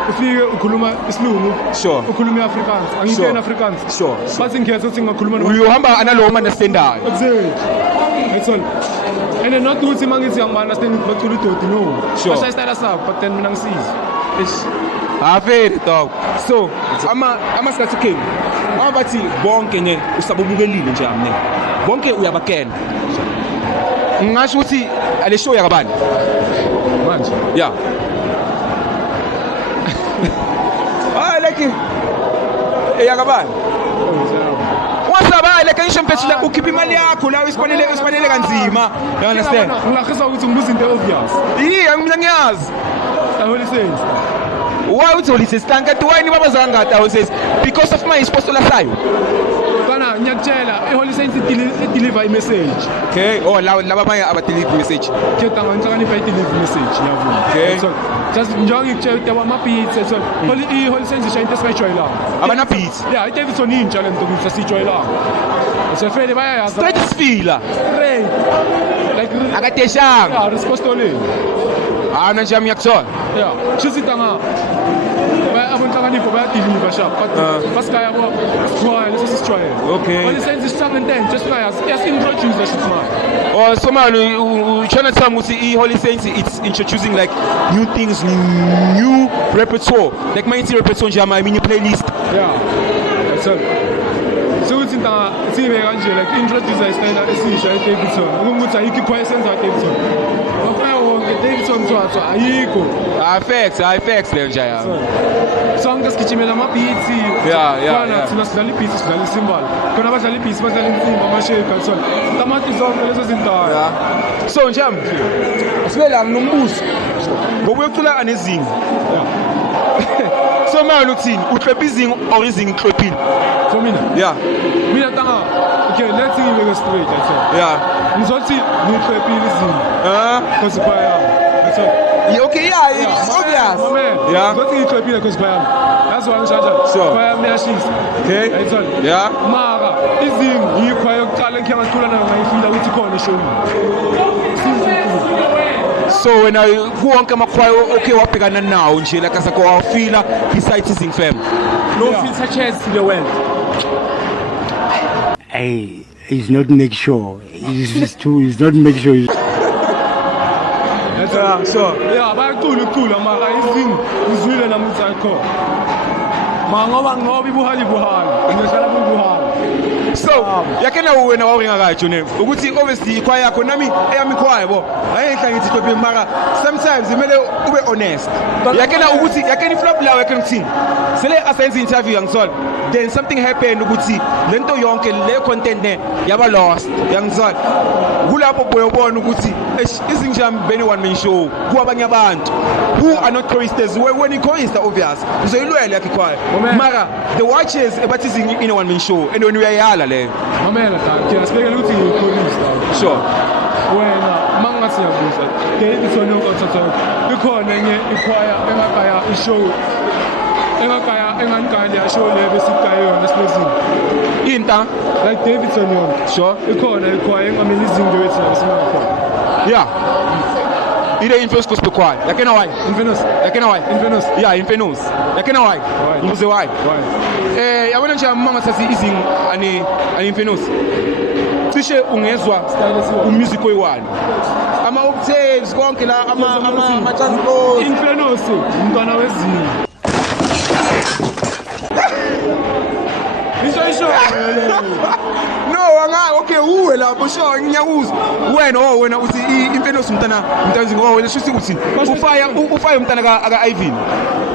Ufike ukhuluma isilungu. Sure. Ukhuluma iAfrikaans. Angiyena Afrikaans. Sure. Bathi ngikhetha ukuthi ngingakhuluma Uyuhamba analowo understandayo. Exactly. That's all. And then not ukuthi mangithi angiba-understand bacula udodi no. Sure. Bashaya istyle sabo but then mina ngisiza. Eish. Very dog. So ama skathi king. Abathi bonke ne usabubukelile nje amne. Bonke uyabakena. Ngisho ukuthi ale show yakabani? Manje. Yeah. Like yakabani? Wasaba like ngisho mphethula ukhipha imali yakho la isifanele kanzima. You understand? Ngilahisa ukuthi ngibuza into obvious. Mina ngiyazi. Holy Saints. Why would Holy Saints tanka why ni baba zangata Holy Saints because of my ispostola sayo. Bana ngiyakutshela iHoly Saints deliver i-message. Okay. Oh laba abanye aba-deliver message. Khetha ngihlakanipa i-deliver message yavuma. Okay. So just njengoba ngikutshela ukuthi ama-beats so iHoly Saints isho into esingayijwayelanga. Abana beats. Yeah, iDavidson intsha lento ukuthi asijwayelanga. Sefele bayayazi. Straight sifila. Straight. Like akateshanga. Yeah, rispostoleni. Ana nje amiyakuthola. Yeah. Shisitanga. Abonhlakanipho bayadeliver sharp but basigaya bo sichwayele leso sisijwayele. Okay. Holy Saints isisanga into enje singayazi introduce shit man. Oh so man trying to tell me iHoly Saints it's introducing like new things, new repertoire. Like my repertoire nje I mean playlist. Yeah. That's all. So ukuthi inta sibe kanje like introduce istyle esisha iDavidson. Ukuthi ayikho ikhwaya senza iDavidson. Davidson so ayikho. Facts le nje ya. Sonke sigijimela ama-beats. Yeah. Thina sidlala i-beats sidlala isimbali. Khona abadlala i-beats badlala insimbi ama-shaker so. Tamati zonke lezo zindawo. So nje asibela nginombuzo. Ngoba uyocula anezinga. So manje uthini? Uqhepha izinga or izinga iqhephile? For mina. Yeah. Mina tanga. Okay, let's see you straight I say. Yeah. Ngizothi ngiqhephile izinga. Because baya. That's all. Okay, yeah, it's obvious. Yeah. Ngizothi ngiqhephile because baya. That's why ngishaya. Sure. Baya miyashisa. Okay. That's all. Yeah. Mara izinga yikhwaya yokuqala engikhe ngacula nayo ngayifila ukuthi khona show. So when I go on kamakhwayo okay wabhekana nawo nje like asakho wafila besides izinga fam. No feel such as the world. Hey, he's not make sure. He's not make sure. That's so. Yeah, bayacula mara izinga izwile namuthi ayikho. Ngoba ibuhali ngihlala buhali. So yake na wena wawuringa kahle ne ukuthi obviously ikhwaya yakho nami eyami ikhwaya bo ayihla ngithi kodwa mara sometimes kumele ube honest yake na ukuthi yake ni flop lawo yake ngithini sele asenze interview yangisola then something happened ukuthi lento yonke le content ne yaba lost yangisola kulapho boyobona ukuthi izinjami bene one man show kuabanye abantu who are not choristers when you chorister obvious uzoyilwela yakhe ikhwaya mara the watches ebathi in a one man show and when uyayala le mamela ta sibekela ukuthi ngikhulisa sure wena mangathi yabuza Davidson yokothatha ikhona enye ikhwaya engakaya ishow engankani ya show le besikaya yona sibezini inta like Davidson yona sure ikhona ikhwaya engamele izinto wethu labesimanga yeah ile infamous gospel choir yakena why infamous yeah infamous yakena why ngibuze why yabona nje mama sathi izing ani infamous cishe ungezwa umusic oyi-1 ama octaves konke la ama transpose infamous umntwana wezinga isho no anga okay uwe lapho sho ngiyakuzwa wena uthi infamous umntana zingo wena shuthi uthi ufaya umntana aka Ivan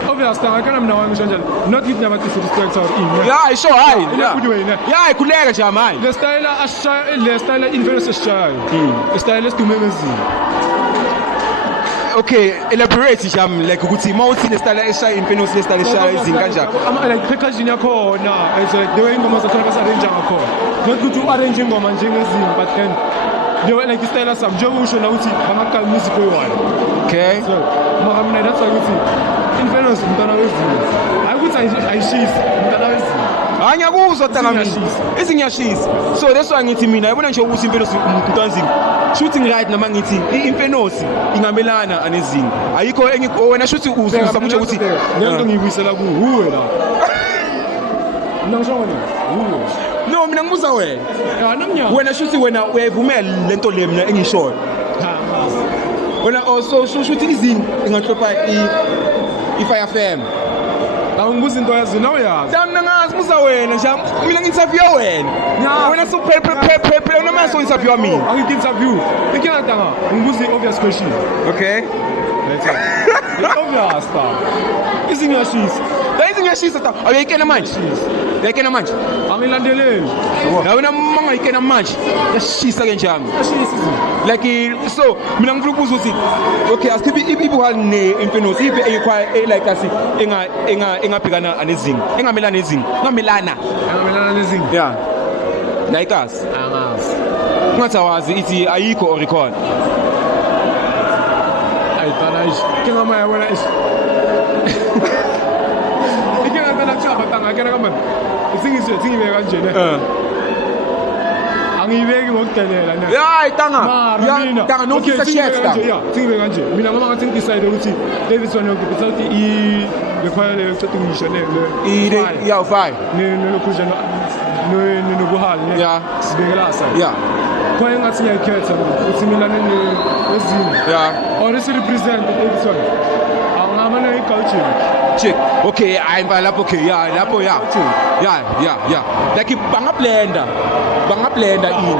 obvious ta kana mina wami njalo not it never to respect our in yeah sure hayi yeah ikhuleka nje manje le style infamous ashaya style estumemezini okay elaborate jam like ukuthi mawuthi le style eshaya infamous le style eshaya izinga kanjani ama like packaging yakhona it's like the way ingoma zakhona basa-arrange ngakhona not ukuthi u-arrange ingoma njengezinga but then like style sam njengoba usho na ukuthi bangaqala music oyi-1 okay so mara mina that's why ukuthi infamous umntwana wezinga hayi ukuthi ayishisi umntwana wezinga angiyakuzwa tanga izingiyashisa so that's why ngithi mina yabona nje ukuthi infamous umntwana zinga shooting right nama ngithi infamous ingamelana anezinga ayikho wena shuthi uzuzama nje ukuthi ngento ngiyibuyisela kuwe la ngisho wena no mina ngibuza wena namnyama wena shuthi wena uyayivumela lento le mina engishoyo wena also shuthi izinga ingahlopha i-Fire FM awungibuza into yazi nawe yazi mina ngazibuza wena nje mina ngi-interview wena so phela noma so interview mina angi-interview inkinga tanga ungibuza i-obvious question okay let's obvious ta izingiyashisa ta awuyayikena manje yayikena manje angilandeleli yabona mangayikena manje yashisa ke njami like so mina ngifuna ukubuza ukuthi okay asikhiphe ibuhali ne-infamous ibe eyikhwaya like asi engabhekana nezinga engamelana nezinga yeah nayikazi angazi ungathi awazi ithi ayikho or ikhona ayitanayishi kengama yabona ishi ngakena kama singibeka kanje ne angiyibeki ngokudelela ne hayi tanga no kisa checks ta singibeka kanje mina mama ngathi ngidecide ukuthi Davidson yokupitsa ukuthi lekhwaya le chathu ngisho ne yeah fine no kujana no buhali ne yeah sibekela sa yeah kwa ngathi ngiyakhetha ukuthi mina nezinga yeah or is represent Davidson angama culture check okay ayimba lapho okay yeah lapho yeah like bangablenda in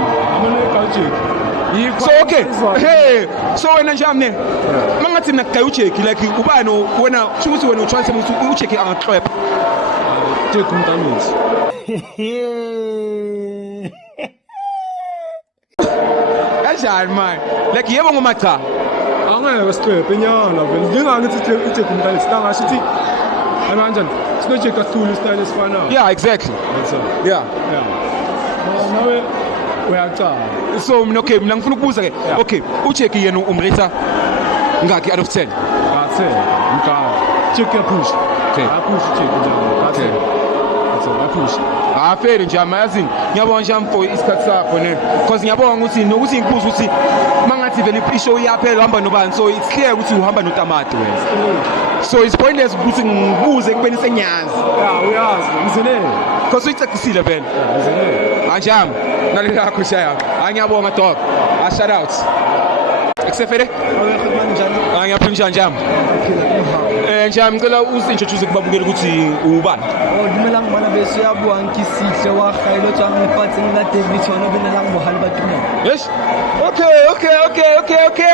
culture so okay hey so wena njani mangathi mina gaya ucheck like ubani wena ukuthi wena utrust ukuthi ucheck angaxwepha check umntanithi kanjani man like yebo ngoma cha angeke siqephe enyana vele ngingangithi ucheck umntanithi tangasho ukuthi kanjani sinocheck kathulu style esifana yeah exactly yeah nawe uyacala so mina okay mina ngifuna ukubuza ke okay ucheck yena umrate ngakhi out of 10 mkala check ya push okay push check njalo okay so push fair nje amazing ngiyabona nje amfo isikhathi sakho ne because ngiyabona ukuthi nokuthi ngikubuza ukuthi mangathi vele ishow iyaphela uhamba nobani so it's clear ukuthi uhamba noTamati wena so it's pointless ukuthi ngibuze kubeni senyazi uyazi ngizele because uyicacisile vele ngizele anjami nalelakho shaya angiyabonga dog shout out Kusefele? Ngiyaphila njani njami? Njami ngicela usintroduce kubabukela ukuthi ubani. Dumelang bana beso ya buang ke Sihle wa Kgailo tswang lefatsheng la David Tshwane dumelang bohale ba tumelo. Yes.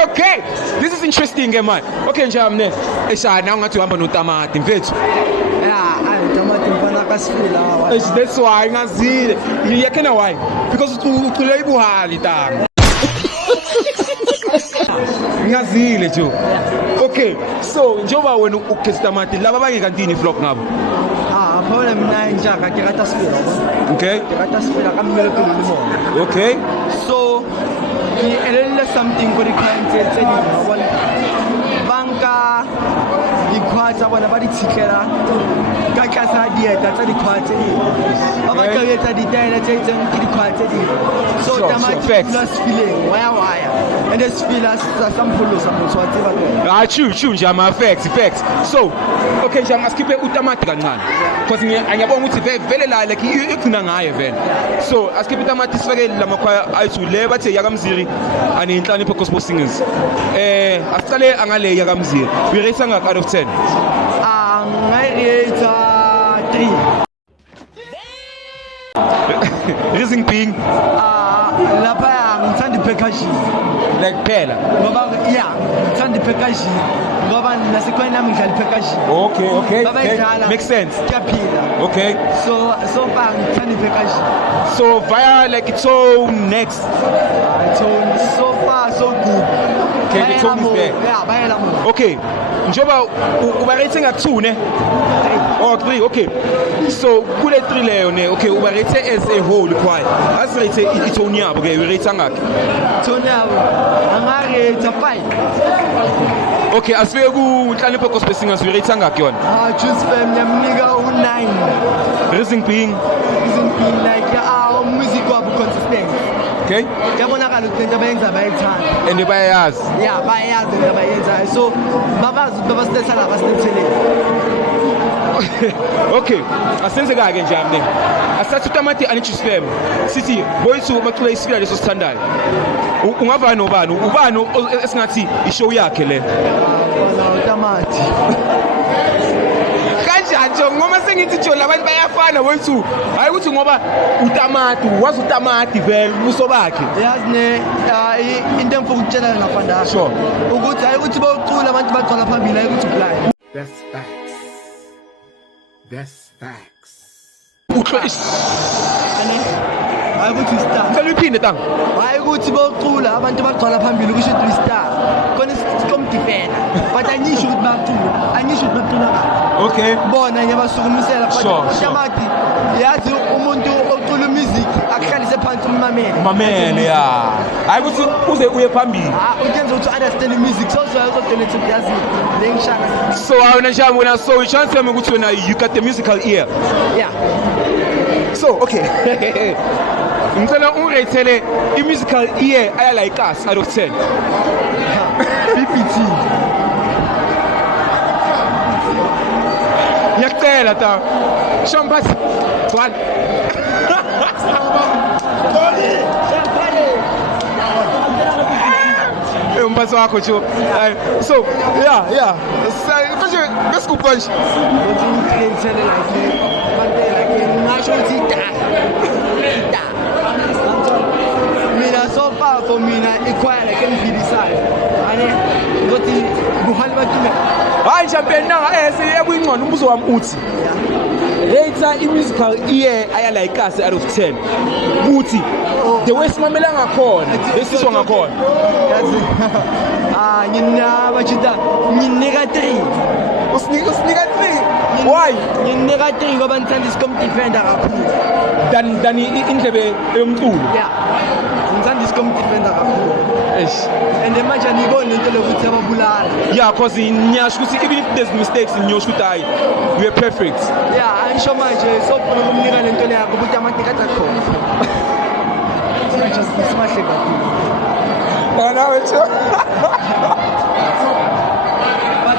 Okay. This is interesting, man. Okay, njami ne. Eshana ungathi uhamba notamati mfethu. Tamati mfana ka sifila. That's why ngazile. Yakena why? Because ucula ibuhali tanga. Ngazile jo. Okay, so njoba wena ukestamati laba bangekantini vlog ngabo. Phone mina njaka ke rata sifila. Okay. Ke rata sifila ka mmele pele le mona. Okay. So ke elele something for the clients tse di bona. Banka dikhwatsa bona ba di tshikela ka tlasa dieta tsa dikhwatse di. Ba ba ka etsa ditaela tse tseng ke dikhwatse di. So tamati plus feeling waya. And this feel as sample sa motho wa tseba bona. True njama facts. So, okay njama skiphe utamati kancane. Because ngiyabona ukuthi vele la like igcina ngaye vele. So, askiphe utamati sifake lamakhwaya ayithu le bathe yakamziri anenhlonipho gospel singers. Asicale angale yakamziri. We rate ngaka out of 10. Ngayi rate 3. Reason being lapha ngithanda ipackaging like phela. Ngoba ngithanda ipackaging ngoba nasekhona nami ngidlala ipackaging. Okay. Makes sense. Kuyaphila. Okay. So far ngithanda ipackaging. So via like its own next. So far so good. Okay, the tone is there. Yeah, bayela mo. Okay. Njoba uba rating at 2 ne? 3. Okay. So kule 3 leyo ne. Okay, uba rate as a whole kwai. As rate its own yabo okay, we rate ngaki? Tone yabo. Angare 5. Okay, asifike ku Nhlonipho Gospel Singers we rate ngaki yona? Choose family amnika u9. Reason being like music wabo consistent. Okay. Yabonakala ukuthi abayenza bayithanda. And bayayazi. Yeah, bayayazi into abayenzayo. So babazi babasithetha la basithetheleni. Okay. Asenzeka ke njani ne? Asathi utamati anichoose fam. Sithi boyithu bacula isifika leso sithandayo. Ungava nobani? Ubani esingathi ishow yakhe le? Utamati. Kanjani ngoba sengithi nje labantu bayafana wethu hayi ukuthi ngoba utamati wazi utamati vele ubuso bakhe yazi ne into emfuku ukutshela ngafanda sure ukuthi hayi ukuthi bawucula abantu bagcwala phambili hayi ukuthi blind. That's facts. Hayi ukuthi star. Ngicela uphinde tang. Hayi ukuthi bawucula abantu bagcwala phambili kusho ukuthi star. Khona isicom defender. But anyisho ukuthi bacula. Anyisho ukuthi bacula. Okay. Bona ngiyabasukumisela utamati yazi umuntu ocula music akuhlalise phansi umamele ya hayi ukuthi uze uye phambili uyenza ukuthi understand music so uzodonate yazi lengishaka so awuna njani wena so you chance me ukuthi wena you got the musical ear yeah so okay ngicela ungiratele i-musical ear aya like us out of 10 PPT Yakela ta. Champas. One. Umbazo wako cho. So, yeah. Let's go punch. Mina so far for mina equal like MPD5. Ane ngoti buhali batumela. Hayi champion na ekuyingcono umbuzo wami uthi rate i-musical ear aya like us out of 10 buthi the way simamela ngakhona lesizwa ngakhona yazi ngina bachita nginika 3 usinika 3 why nginika 3 ngoba ngithanda iscom defender kakhulu than indlebe yomculo yeah ngithanda iscom defender kakhulu and manje ngibona into lokuthi ababulala yeah cause ngiyasho ukuthi even if there's mistakes in your shoot eye we are perfect yeah angisho manje so ufuna ukumnika lento le yakho ukuthi amantikata khona just isimahle kakhulu bana wethu but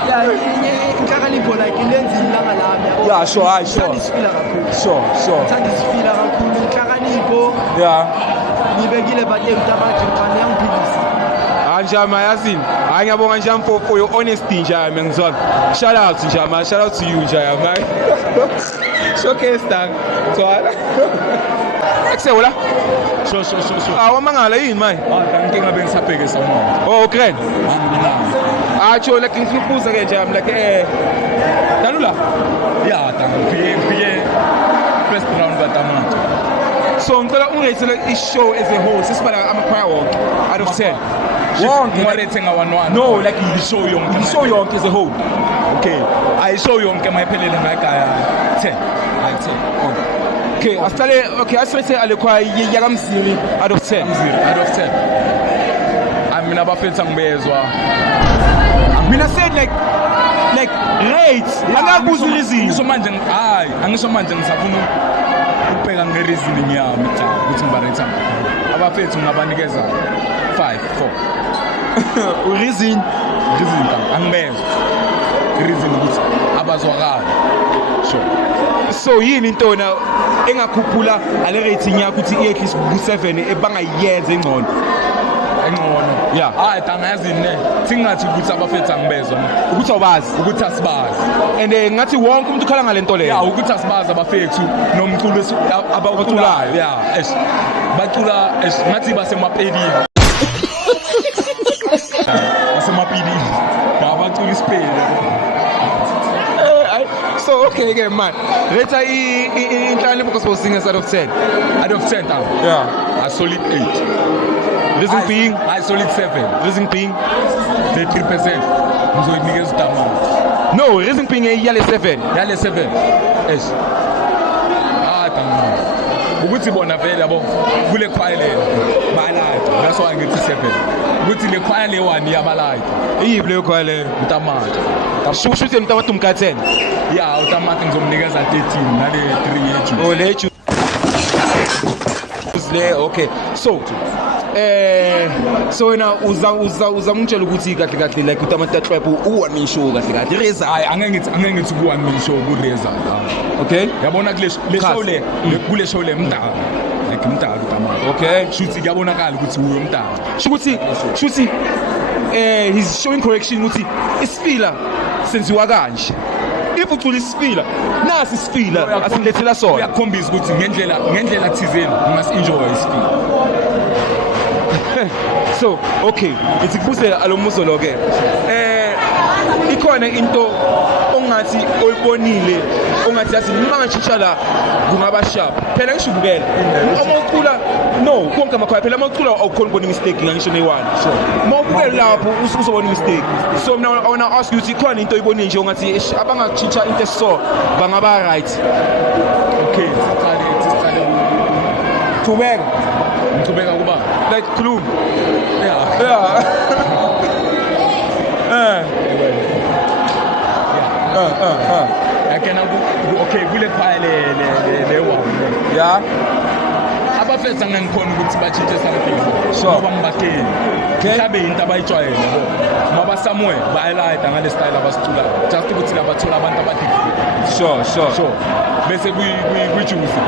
inhlakanipho like ilenza ilanga lami yeah sure isifila kakhulu sure ngithanda isifila kakhulu inhlakanipho yeah ngibekile but utamati mfana yangiphilisa Njama yazini. Hayi ngiyabonga Njama for your honesty Njama ngizona. Shout out Njama, shout out to you Njama. Showcase tag. Twala. Eksewula? Sure. Wamangala yini manje? Inkinga bengisabheke somuntu. Oh, Grand. Angibinanga. Acho like ngikubuza ke Njama like Dalula. Yeah, ngifike first round kaTamati. So ngicela ungethele i-show as a whole sisibala ama-choir wonke out of 10. Wonke Ngiwalethe nga-1-1. No, like i-show yonke. i-show yonke as a whole. Okay. Ayishow yonke mayiphelele ngayigaya 10. Ayi 10. Okay, asilethe alekhwaya yakamziri out of 10. Out of 10. Mina abafethu angibezwa. Mina said like rates angakubuza izinto. Ngisho manje hayi, angisho manje ngisafuna ukubheka ngereasoning yami cha ukuthi ngibarate abafethu ngabanikeza 5-4. Reason angibezwa. Reason ukuthi abazwakala. Sure. So yini into na engakhuphula ale rating yakho ukuthi i at least ku7 ebangayenza engcono. Yeah. Hayi tangayazi ne. Singathi ukuthi abafethu angibezwa Ukuthi awubazi ukuthi asibazi. and ngathi wonke umuntu ukhala ngale nto leyo. Yeah, ukuthi asibazi abafethu nomculo abaculayo. Yeah, bacula ngathi basemapedini. Basemapedini. Abacula isipele. So okay again man. Rate inhlalo gospel singers out of 10. Out of 10 Yeah. a solid 8. Reason being I solid 7. reason being 3%. Ngizoyinikeza uTamati. no reason being yale 7. Yale 7. Tamam. Ukuthi bona vele yabo kule choir le balayita. That's why ngithi 7. Ukuthi le choir le 1 yabalayita. Iyibi leyo choir leyo. uTamati. Shusho uthi mntu umka 10. Yeah, uTamati ngizomnikeza 13 nale 3 yethu. Oh lecho. Okay. So wena uzamtshela ukuthi kahle like uTamati trap u1 show kahle Reza. Hayi angeke ngithi ku1 man show ku Reza. Okay. Yabona kule show le kule show le mdaka. Like mdaka uTamati. Okay. Shuthi kuyabonakala ukuthi uyo mdaka. Shuthi he's showing correction ukuthi isifila senziwa kanje. If ucula isifila nasi isifila asilethela sona. Uyakhombisa ukuthi ngendlela thizeni ungasenjoy isifila. So okay ithi kubuze alomuzo lo ke ikhona into ongathi oyibonile ongathi yazi mangashitsha la kungaba sharp phela ngisho ubukela uma ucula no konke amakhaya phela uma ucula awukhona ukubona mistake ngisho ne1 uma ubukela lapho uzobona mistake so mina I wanna ask you ukuthi ikhona into oyibonile nje ongathi abangachitsha into so bangaba right. Okay Thubeka ngicubeka kuba like khuluma yeah yakena okay kule choir le one yeah abafethu angengikhona ukuthi bachintshe something Sure. ngoba ngibakeni mhlabe into abayijwayele ngoba somewhere bayalayita ngale style abasiculayo just ukuthi labathola abantu abadifferent sure bese kuyijuice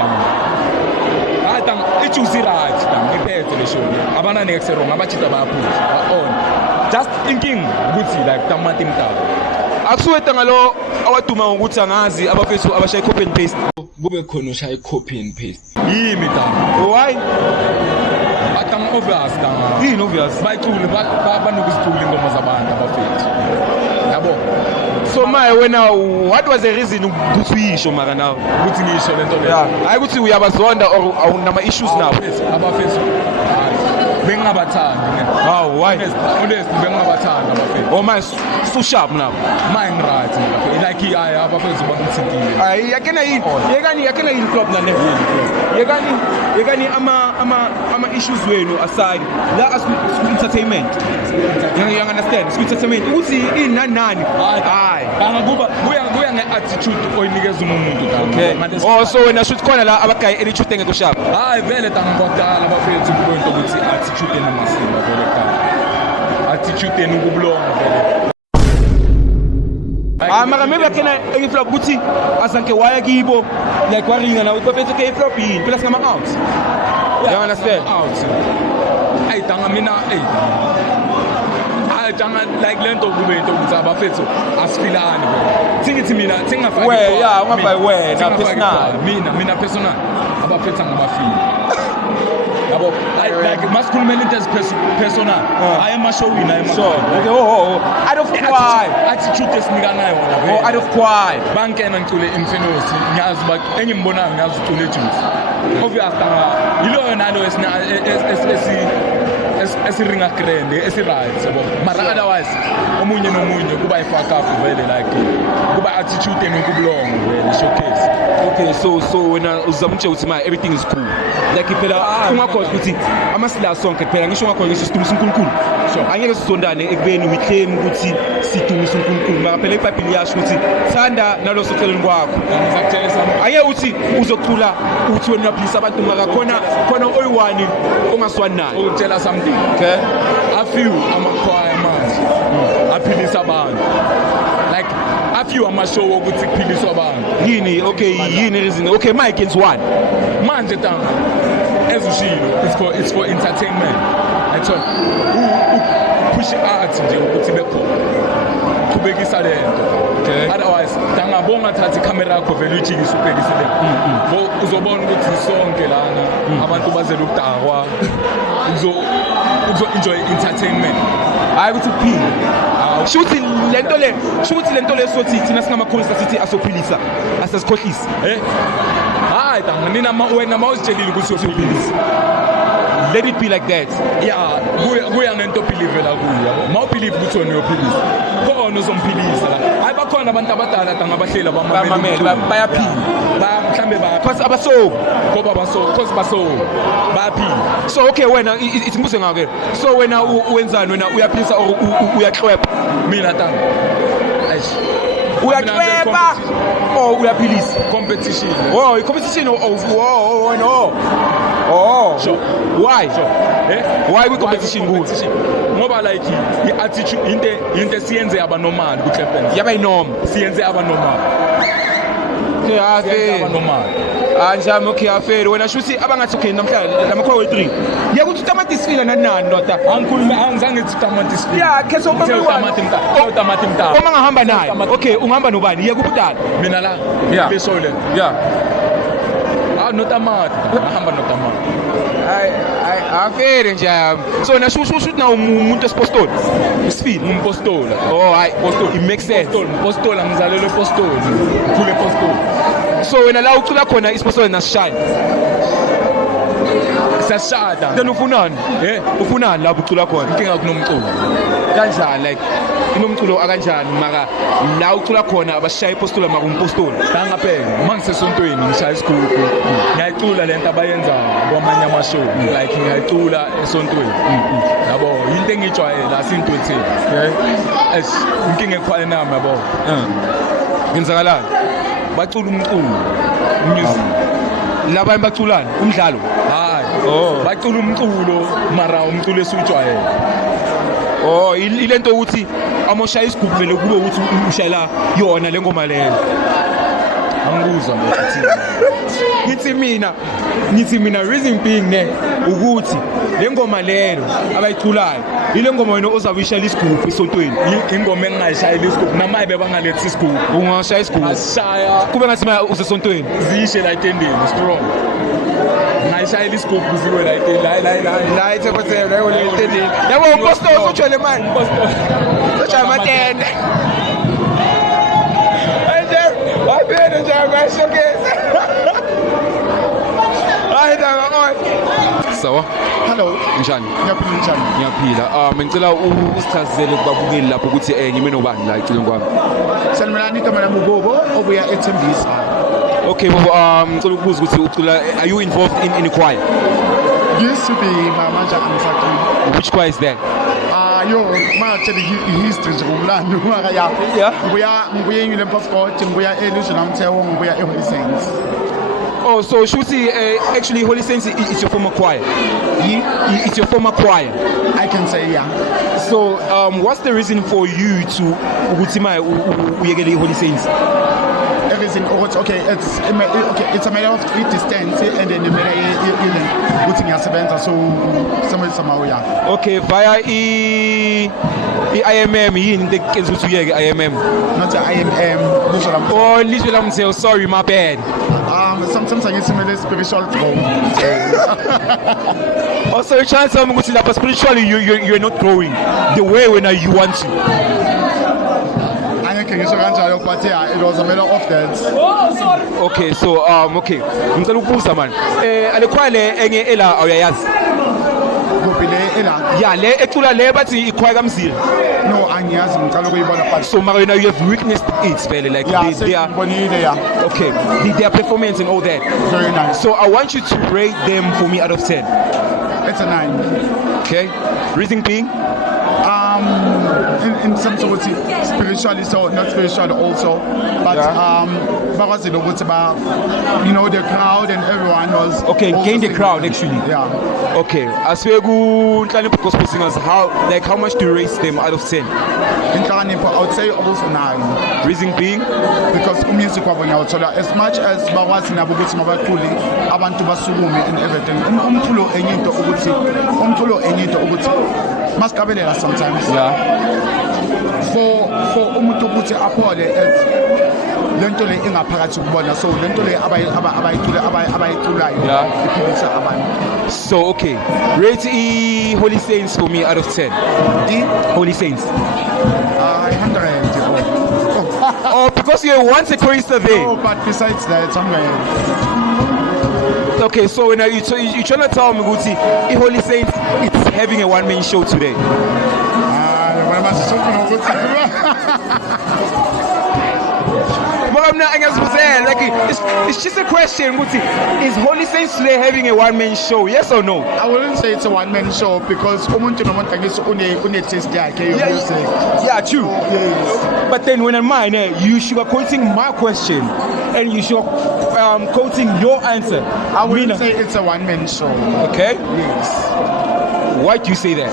ijuice right ngiphethe le show abana next wrong abachita bayaphusha on just thinking ukuthi like Tamati mtalo akusuweta ngalo awaduma ngokuthi angazi abafethu abashaya copy and paste kube khona ushaya copy and paste yimi tamo why atang obvious tamo yini obvious bayicule banokuzicula ingoma zabantu abafethu yabo so my wena what was the reason ukuthi uyisho mara nawe ukuthi ngisho lento le yeah hayi ukuthi uyabazonda or awunama issues nabo abafethu bengabathandi how why honest bengabathandi abafethu oh my so sharp now mine right like abafethu bangithintile ay yakena yini club na level yekani ama issues wenu aside la as entertainment you understand entertainment ukuthi inani hayi angakuba kuya ngeattitude oyinikeza umuntu okay oh so wena should khona la abagayi attitude engekho sharp hayi vele tangibodala abafethu kubonto ukuthi attitude enamasiko vele ka attitude enukubulonga vele mara maybe akena engiflop ukuthi asanke waya kibo like waringa na ubafethu ke flop yini phela singama out you understand out ayidanga mina tanga like lento kube into ukuthi abafethu asifilani thingithi mina thingafaki wena personal mina personal abafethu ngabafili yabo like maskhulumela into personal I am showing I am okay out of why attitude esinika nayo wona out of why bankena ngicule Infinity ngiyazi ba engimbonayo ngiyazi ucule juice obvious tanga yilo nalo esiringa grand esiright yabo mara otherwise omunye nomunye kuba ifuck up vele like kuba attitude enokubulongo vele showcase. Okay, so when uzamtshe uthi ma everything is cool like phela ungakhoza ukuthi amasila sonke phela ngisho ungakhoza ngisho sidumisa uNkulunkulu angeke sizondane ekubeni we claim ukuthi sidumisa uNkulunkulu mara phela iBhayibheli yasho ukuthi thanda naloso celeni kwakho ngizakutshela something angeke uthi uzocula uthi wena uyaphilisa abantu mara khona oyi-one ongaswani naye ukutshela something okay a few amakhwaya manje aphilisa abantu like a few amashow ukuthi kuphiliswa abantu yini okay yini reason okay my against one manje tanga ezushilo it's for entertainment I thought push art nje ukuthi bekhona kubekisa lento okay otherwise tangabonga thatha icamera yakho vele uyijikisa ubhekise le uzobona ukuthi sonke lana abantu bazela ukudakwa uzo enjoy entertainment hayi ukuthi kuphile shuthi lento le sothi thina singamakhonsa sithi asophilisa asasikhohlisa hayi tanga nina wena mawuzitshelile ukuthi uyophilisa let it be like that yeah kuya ngento believe la kuya mawubelieve ukuthi wena uyophilisa khona uzomphilisa la hayi bakhona abantu abadala tanga abahlela bamamela bayaphila mhlambe because abaso ngoba baso bayaphila so okay wena isimbuze ngake so wena wenzani wena uyaphilisa or uyaxweba mina tanga uyaxweba or uyaphilisa competition competition no sure why why we competition good ngoba like i-attitude into siyenze aba normal ku Cleveland yaba inorm siyenze aba normal normal anjami okay aferi wena shuthi abangathi okay namhlanje lamakhowe 3 yakuthi utamati sifila nani ndoda angizange ngithi utamati sifila yeah keso utamati mta uma ngahamba naye okay ungahamba nobani yekubudala mina la besole yeah notamati ngahamba notamati aferi nje so na shushu na umuntu esipostoli isifila umpostola hayi postoli it makes sense postola ngizalelwe postoli khule postoli so wena la ucula khona isipostoli nasishaya sashada then ufunani ufunani la ucula khona inkinga kunomculo kanjani like inomculo akanjani maka la ucula khona abashaya ipostola maka umpostola tangaphela mangisesontweni ngishaya isigubhu ngiyayicula lento abayenza kwamanye amashow like ngiyayicula esontweni yabo into engijwayela asintwetheni inkinga ekhwale nami yabo ngenzakalani bacula umculo music labanye baculana umdlalo hayi bacula umculo mara umculo esujwayela ilento ukuthi amoshaya isigubhu vele kube ukuthi ushayela yona lengoma leyo angikuzwa ngithi mina reason being ne ukuthi lengoma leyo abayiculayo ile ngoma wena ozabishayela isigubhu esontweni ingoma engingayishayela isigubhu namaye bebangalethi isigubhu ungashaya isigubhu ashaya kube ngathi manje usesontweni zishe la itendeni strong ngayishayela isigubhu ziwe la itendeni la ithekosela la yole itendeni yabo umpostoli utshele manje utshaya matende wabene nje ngashokeza hayi danga sawa hello njani ngiyaphila njani ngiyaphila ngicela usichazele kubabukeli lapho ukuthi ngime nobani la icileni kwami sanibonani igama lami uBobo obuya eThembisa okay Bobo ngicela ukubuza ukuthi ucula are you involved in a choir used to be manje angisaquli which choir is that manje history nje ngomlando maka ya ngibuya eNyulempa Sport ngibuya eLusion Amthewo ngibuya eHoly Saints. Oh, so Shuti, actually Holy Saints is your former choir. It's your former choir. I can say yeah. So what's the reason for you to uyekele Holy Saints? reason okay it's a matter of distance and then ukuthi ngiyasebenza so somehow yeah. Okay, via IMM yini into ekenza ukuthi uyeke IMM? Not IMM kusho la Oh, lisho lamtheo, sorry, my bad. Sometimes ngisimele spiritual growth. Also, you're trying to tell me ukuthi lapha spiritually you're not growing the way when you want to. Angeke ngisho kanjalo but yeah it was a matter of that. Okay, so okay. Ngicela ukubuza man. Alekhwale enye ela awuyayazi? Kuphi le ela? Yeah, le ecula le bathi ikhwaya kaMzila. No, angiyazi ngicela ukuyibona but So Marina, you have witnessed it, spell like yeah, they are bonile yeah. okay. Their performance and all that. Very nice. So I want you to rate them for me out of 10. It's a 9. Okay. Reason being? In some sort of spiritually, so not spiritual also, but because the crowd and everyone was okay. Gain the crowd actually. Yeah. Okay. As we go, gospel singers, how much do you rate them out of 10? In I would say also 9. Reason being? Because music as much as bawazi nabo ukuthi mabaquli abantu basukume and everything. Umculo enyito ukuthi masikabelela sometimes. Yeah. For umuntu ukuthi aphole lento le engaphakathi kubona so lento le abayiculayo iphilisa abantu. So okay, rate Holy Saints for me out of 10. Holy Saints. 100. Oh, because you once a chorister there. No, but besides that, 100. Okay, so now you're trying to tell me, Guti, Holy Saints, it's having a one-man show today. Well, I'm not saying like it's just a question, Guti. Is Holy Saints today having a one-man show? Yes or no? I wouldn't say it's a one-man show because umuntu nomuntu ngis une taste yakhe yeah, music. Yeah, true. So, yes. But then when I'm mine, you should be quoting my question and you should quoting your answer. I wouldn't say it's a one-man show. Okay. Yes. Why do you say that?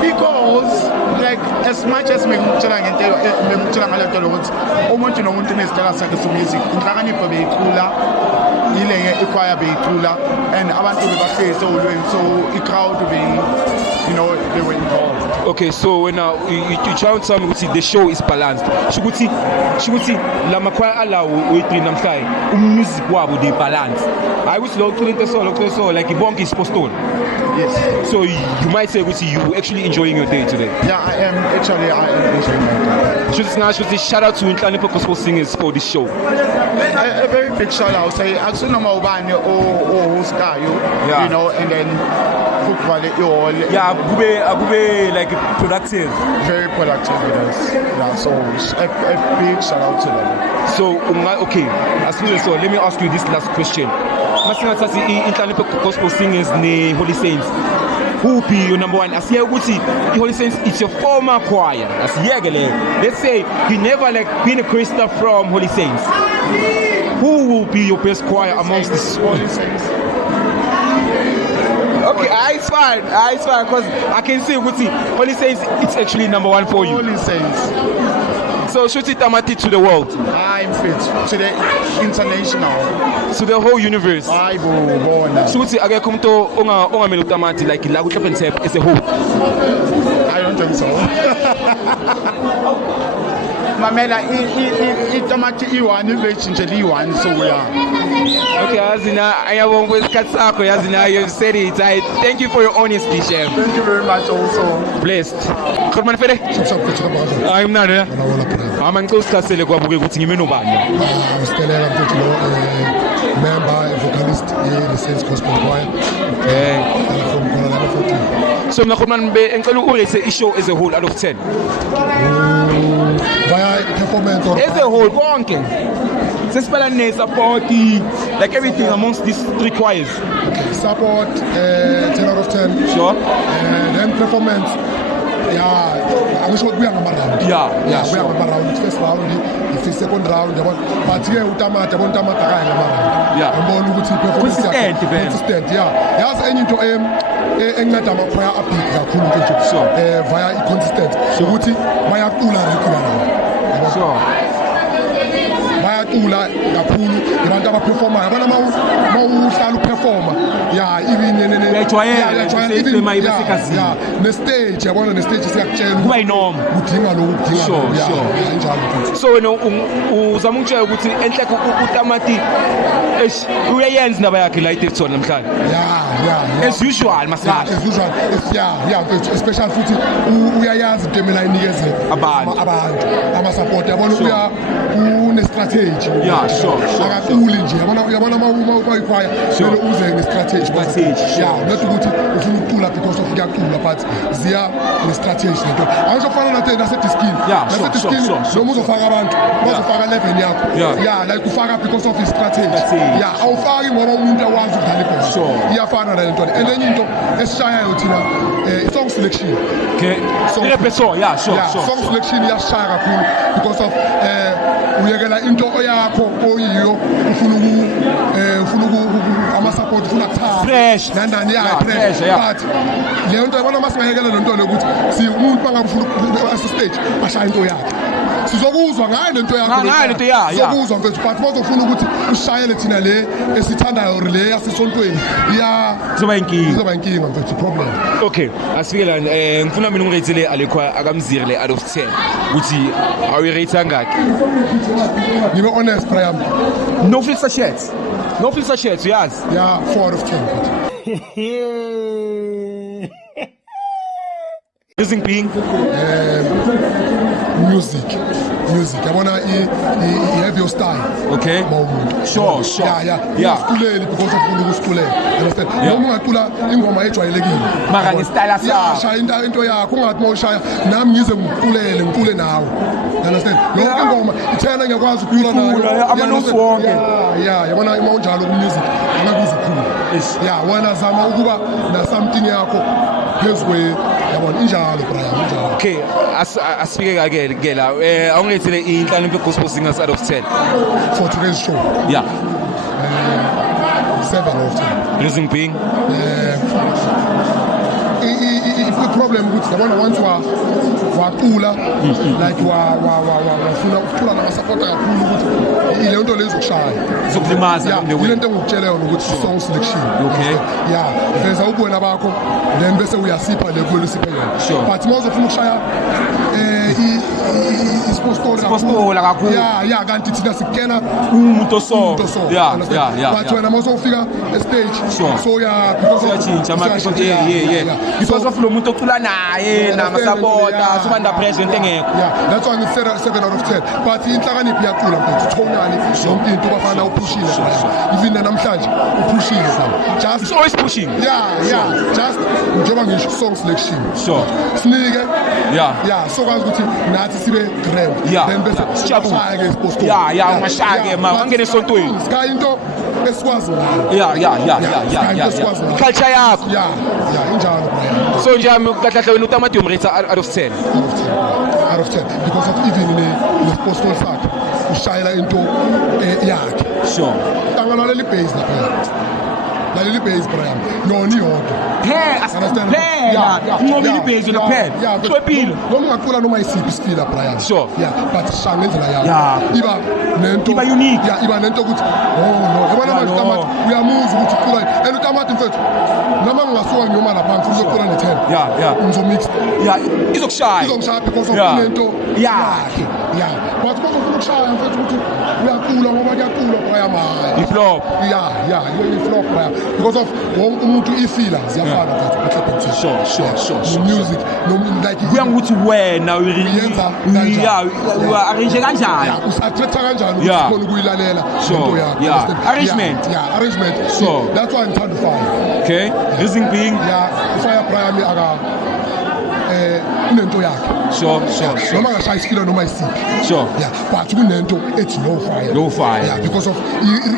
Because like as much as ngicela ngale nto lokuthi umuntu nomuntu unesitala sakhe music inhlakanipho beyicula ile ikwaya beyicula and abantu bebahlezi olweni so i-crowd they were involved. Okay, so when you try to tell me the show is balanced. Shukuthi la makwaya ala we3 namhlanje umusic wabo they balance. I wish lo kulento so like ibonke isipostoli. Yes. So you might say you actually enjoying your day today. Yeah, I am enjoying my day. Shout out to Inhlonipho Gospel Singers for this show. A very big shout out. Say akunoma ubani oskayo, and then akube like productive. Very productive with us. Yeah, so a big shout out to them. So okay, so let me ask you this last question. Masingathathi Inhlonipho Gospel Singers ne Holy Saints. Who will be your number one? Asiye ukuthi Holy Saints it's your former choir. Let's say you never been a chorister from Holy Saints. Who will be your best choir amongst this Holy Saints? Okay, it's fine, because I can see Holy Saints it's actually number one for you. Holy Saints. So shoot it tamati to the world. I'm fit to the international. To the whole universe. I will. Shoot it again come to onga melu tamati like la Tap as a whole. I don't think so. Mamela itamati iwani vechinjeli iwani so yeah. Okay, Azina, I have one with Katsako, Azina, you said it. Thank you for your honesty, Chef. Thank you very much also. Blessed. Kurman Fede? I'm not there. I'm an close castle go with you. I'm still a member, vocalist in the Saints Gospel Choir. Okay. From Colorado 14. So, Nakuman Be and Kalu say show as a whole out of 10. Via performance or as a whole, walking. Support, like everything amongst these three choirs. Okay. Support 10 out of 10. Sure. Then performance. Yeah, I'm sure we are around. Yeah, we are around. First round, the second round, but here utamata kaya yeah. Consistent, yeah. There's any to engata amaphaya abhiki kakhulu nje via consistent ukuthi bayaqula regular. Sure. Baya bayacula kakhulu abantu abaperformayo yabona mawuhlala uperforma ya even nestage yabona nestage siyakutshela kuba yinorm udinga lokhu sure so wena uzama ukutshela ukuthi enhleke uTamati uyayenza indaba yakhe la eDaveyton namhlanje as usual masazi as usual especially futhi uyayazi into emela inikeze abantu ama-support yabona uya une-strategy akaculi nje yabona mayikwaya kumele uze ne-strategy not ukuthi ufuna ukucula because of kuyacula but ziya ne-strategy lento angisho kufana nasediskini noma uzofaka abantu bazofaka level yakho like ufaka because of i-strategy awufaki ngoba umuntu awazi ukudlala ibhola iyafana nale nto and enye into esishayayo thina i-song selection song selection iyashaya kakhulu because of uyekela into yakho oyiyo ufuna ama-support ufuna kuthanda nandani fresh but leyo nto yabona masingayekela le nto lokuthi umuntu bangabe ufuna asistage ashaya into yakhe sizokuzwa ngayo lento yakho sizokuzwa mfethu but bazofuna ukuthi ushayele thina le esithandayo le yasesontweni izoba inkinga mfethu problem. Okay, asifike la ngifuna mina ngirate le Alekhwaya akamziri le out of 10 ukuthi awuyirate angaki? Ngibe honest Brian, no filter shirts uyazi? 4 out of 10. Using being music yabona i-have your style mawumuntu sure usiculeli because of ukusiculela understand noma ungacula ingoma ejwayelekile maka nge-style shaya into yakho ungathi mawushaya nami ngize ngicule nawe understand yonke ingoma ithena ngiyakwazi ukucula nayo amanofu wonke yabona mawunjalo ku-music angakuze khulu wena zama ukuba na something yakho phezwe yabona injalo Brian injalo. Okay, asifike ke la awungilethele inhlanipho gospel singers out of 10 for today's show. 7 out of 10. Reason being the problem ukuthi yabona once wacula like wafuna ukucula nama-supporter kakhulu ukuthi ile nto lezo kushaya zokulimaza ile nto engikutsheleyo nokuthi song selection veza ubuwena bakho then bese uyasipha le kulo siphe yona but uma uzofuna ukushaya isipostola kakhulu kanti thina sikena umuntu so but wena uma uzofika estage so uyatshintsha because of lo muntu ocula naye namasapota suba under pressure into engekho that's why ngithi 7 out of 10 but inhlakanipho iyacula mfethu tonally yonke into bafana uphushile even namhlanje uphushile just always pushing just njengoba ngisho song selection sinike sokwazi ukuthi nathi sibe grand then bese sishaya ke isiposto ungashake ma ungene esontweni sika into esikwazi culture yakho injalo so nje kahle wena uTamati umrate out of 10 because of even ne-postal sakhe ushayela into yakhe tangalalela ibase lalela ibase Brian noni yodwa ngobile ibase kuphela uhlopile noma ungacula noma isiphi isifila Brian but shaya ngendlela yakho iba nento iba unique iba nento ukuthi yabona manje uTamati uyamuzwa ukuthi ucula and uTamati mfethu noma ngingasuka ngiyoma lapha ngifuna ukucula ne-10 ngizomix izokushaya because of lento yakhe but uma ufuna ukushaya mfethu ukuthi uyacula ngoba kuyacula Brian i-flop i-flop Brian because of wonke umuntu ifila ziyafana mfethu music like kuya ngokuthi wena uyenza arrange kanjani usathetha kanjani ukuthi khona ukuyilalela into yakho arrangement that's why ngithanda ufire reason being ufire Brian unento yakhe noma ngashaya isifila noma isiphi but kunento ethi no fire because of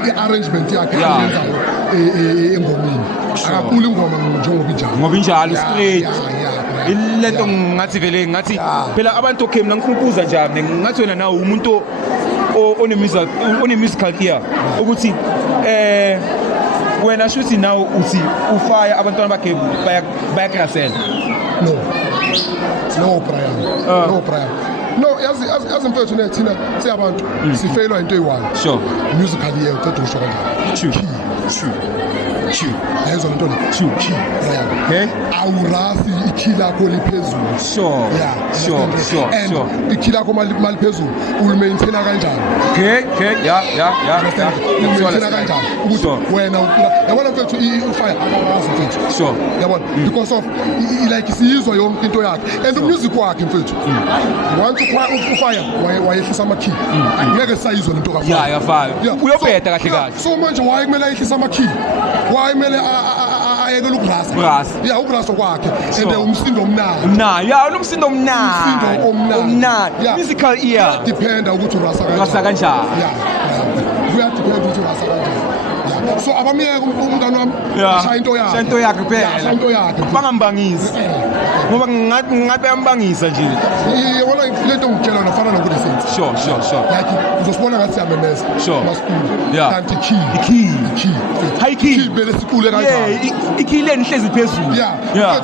i-arrangement yakhe ayenzayo engomeni akakuli ingoma ngoba injalo straight ilento ngathi vele ngathi phela abantu okay mina ngikhumbuza njani ngathi wena nawe umuntu one musical ear ukuthi wena shuthi now uthi ufaya abantwana bakhe bayakrasela no Brian no yazi mfethu nethina siyabantu sifailwa into eyi-1 Sure. musically uqeda ukusho kanjani Q yayizwa lento le Q Okay. awurasi ikhi lakho liphezulu Sure. Sure. and ikhi lakho maliphezulu ulimaintaina kanjani Okay. Yeah. ulimaintaina kanjani ukuthi wena yabona mfethu ufire akakwazi mfethu Sure. yabona because of like siyizwa yonke into yakhe and umusic wakhe mfethu once ufire wayehlisa ama-key ngeke sayizwa lento Yeah, yafana. Uyobheda kahle kahle. so manje waye kumele ayehlisa ama-key waye kumele ayekele ukurasa Ukurasa. ya ukurasa kwakhe and umsindo omnandi Mnandi. Yeah, unomsindo mnandi. Umsindo omnandi. Omnandi. Yeah. Musical ear. dependa ukuthi urasa Urasa kanjani. kuyadependa ukuthi urasa kanjani Yeah. so abamyeke umngane wami Yeah. shaya into yakhe Shaya into yakhe kuphela. Shaya into yakhe Bangambangisi. Ngoba ngabe ambangisa nje. yabona lento ngitshela nafana nokuthi sense Sure. like uzosibona ngathi siyamemeza Sure. masikule Yeah. kanti key High key. bele sikule kanjani Yeah, ikhileni ihlezi phezulu. yeah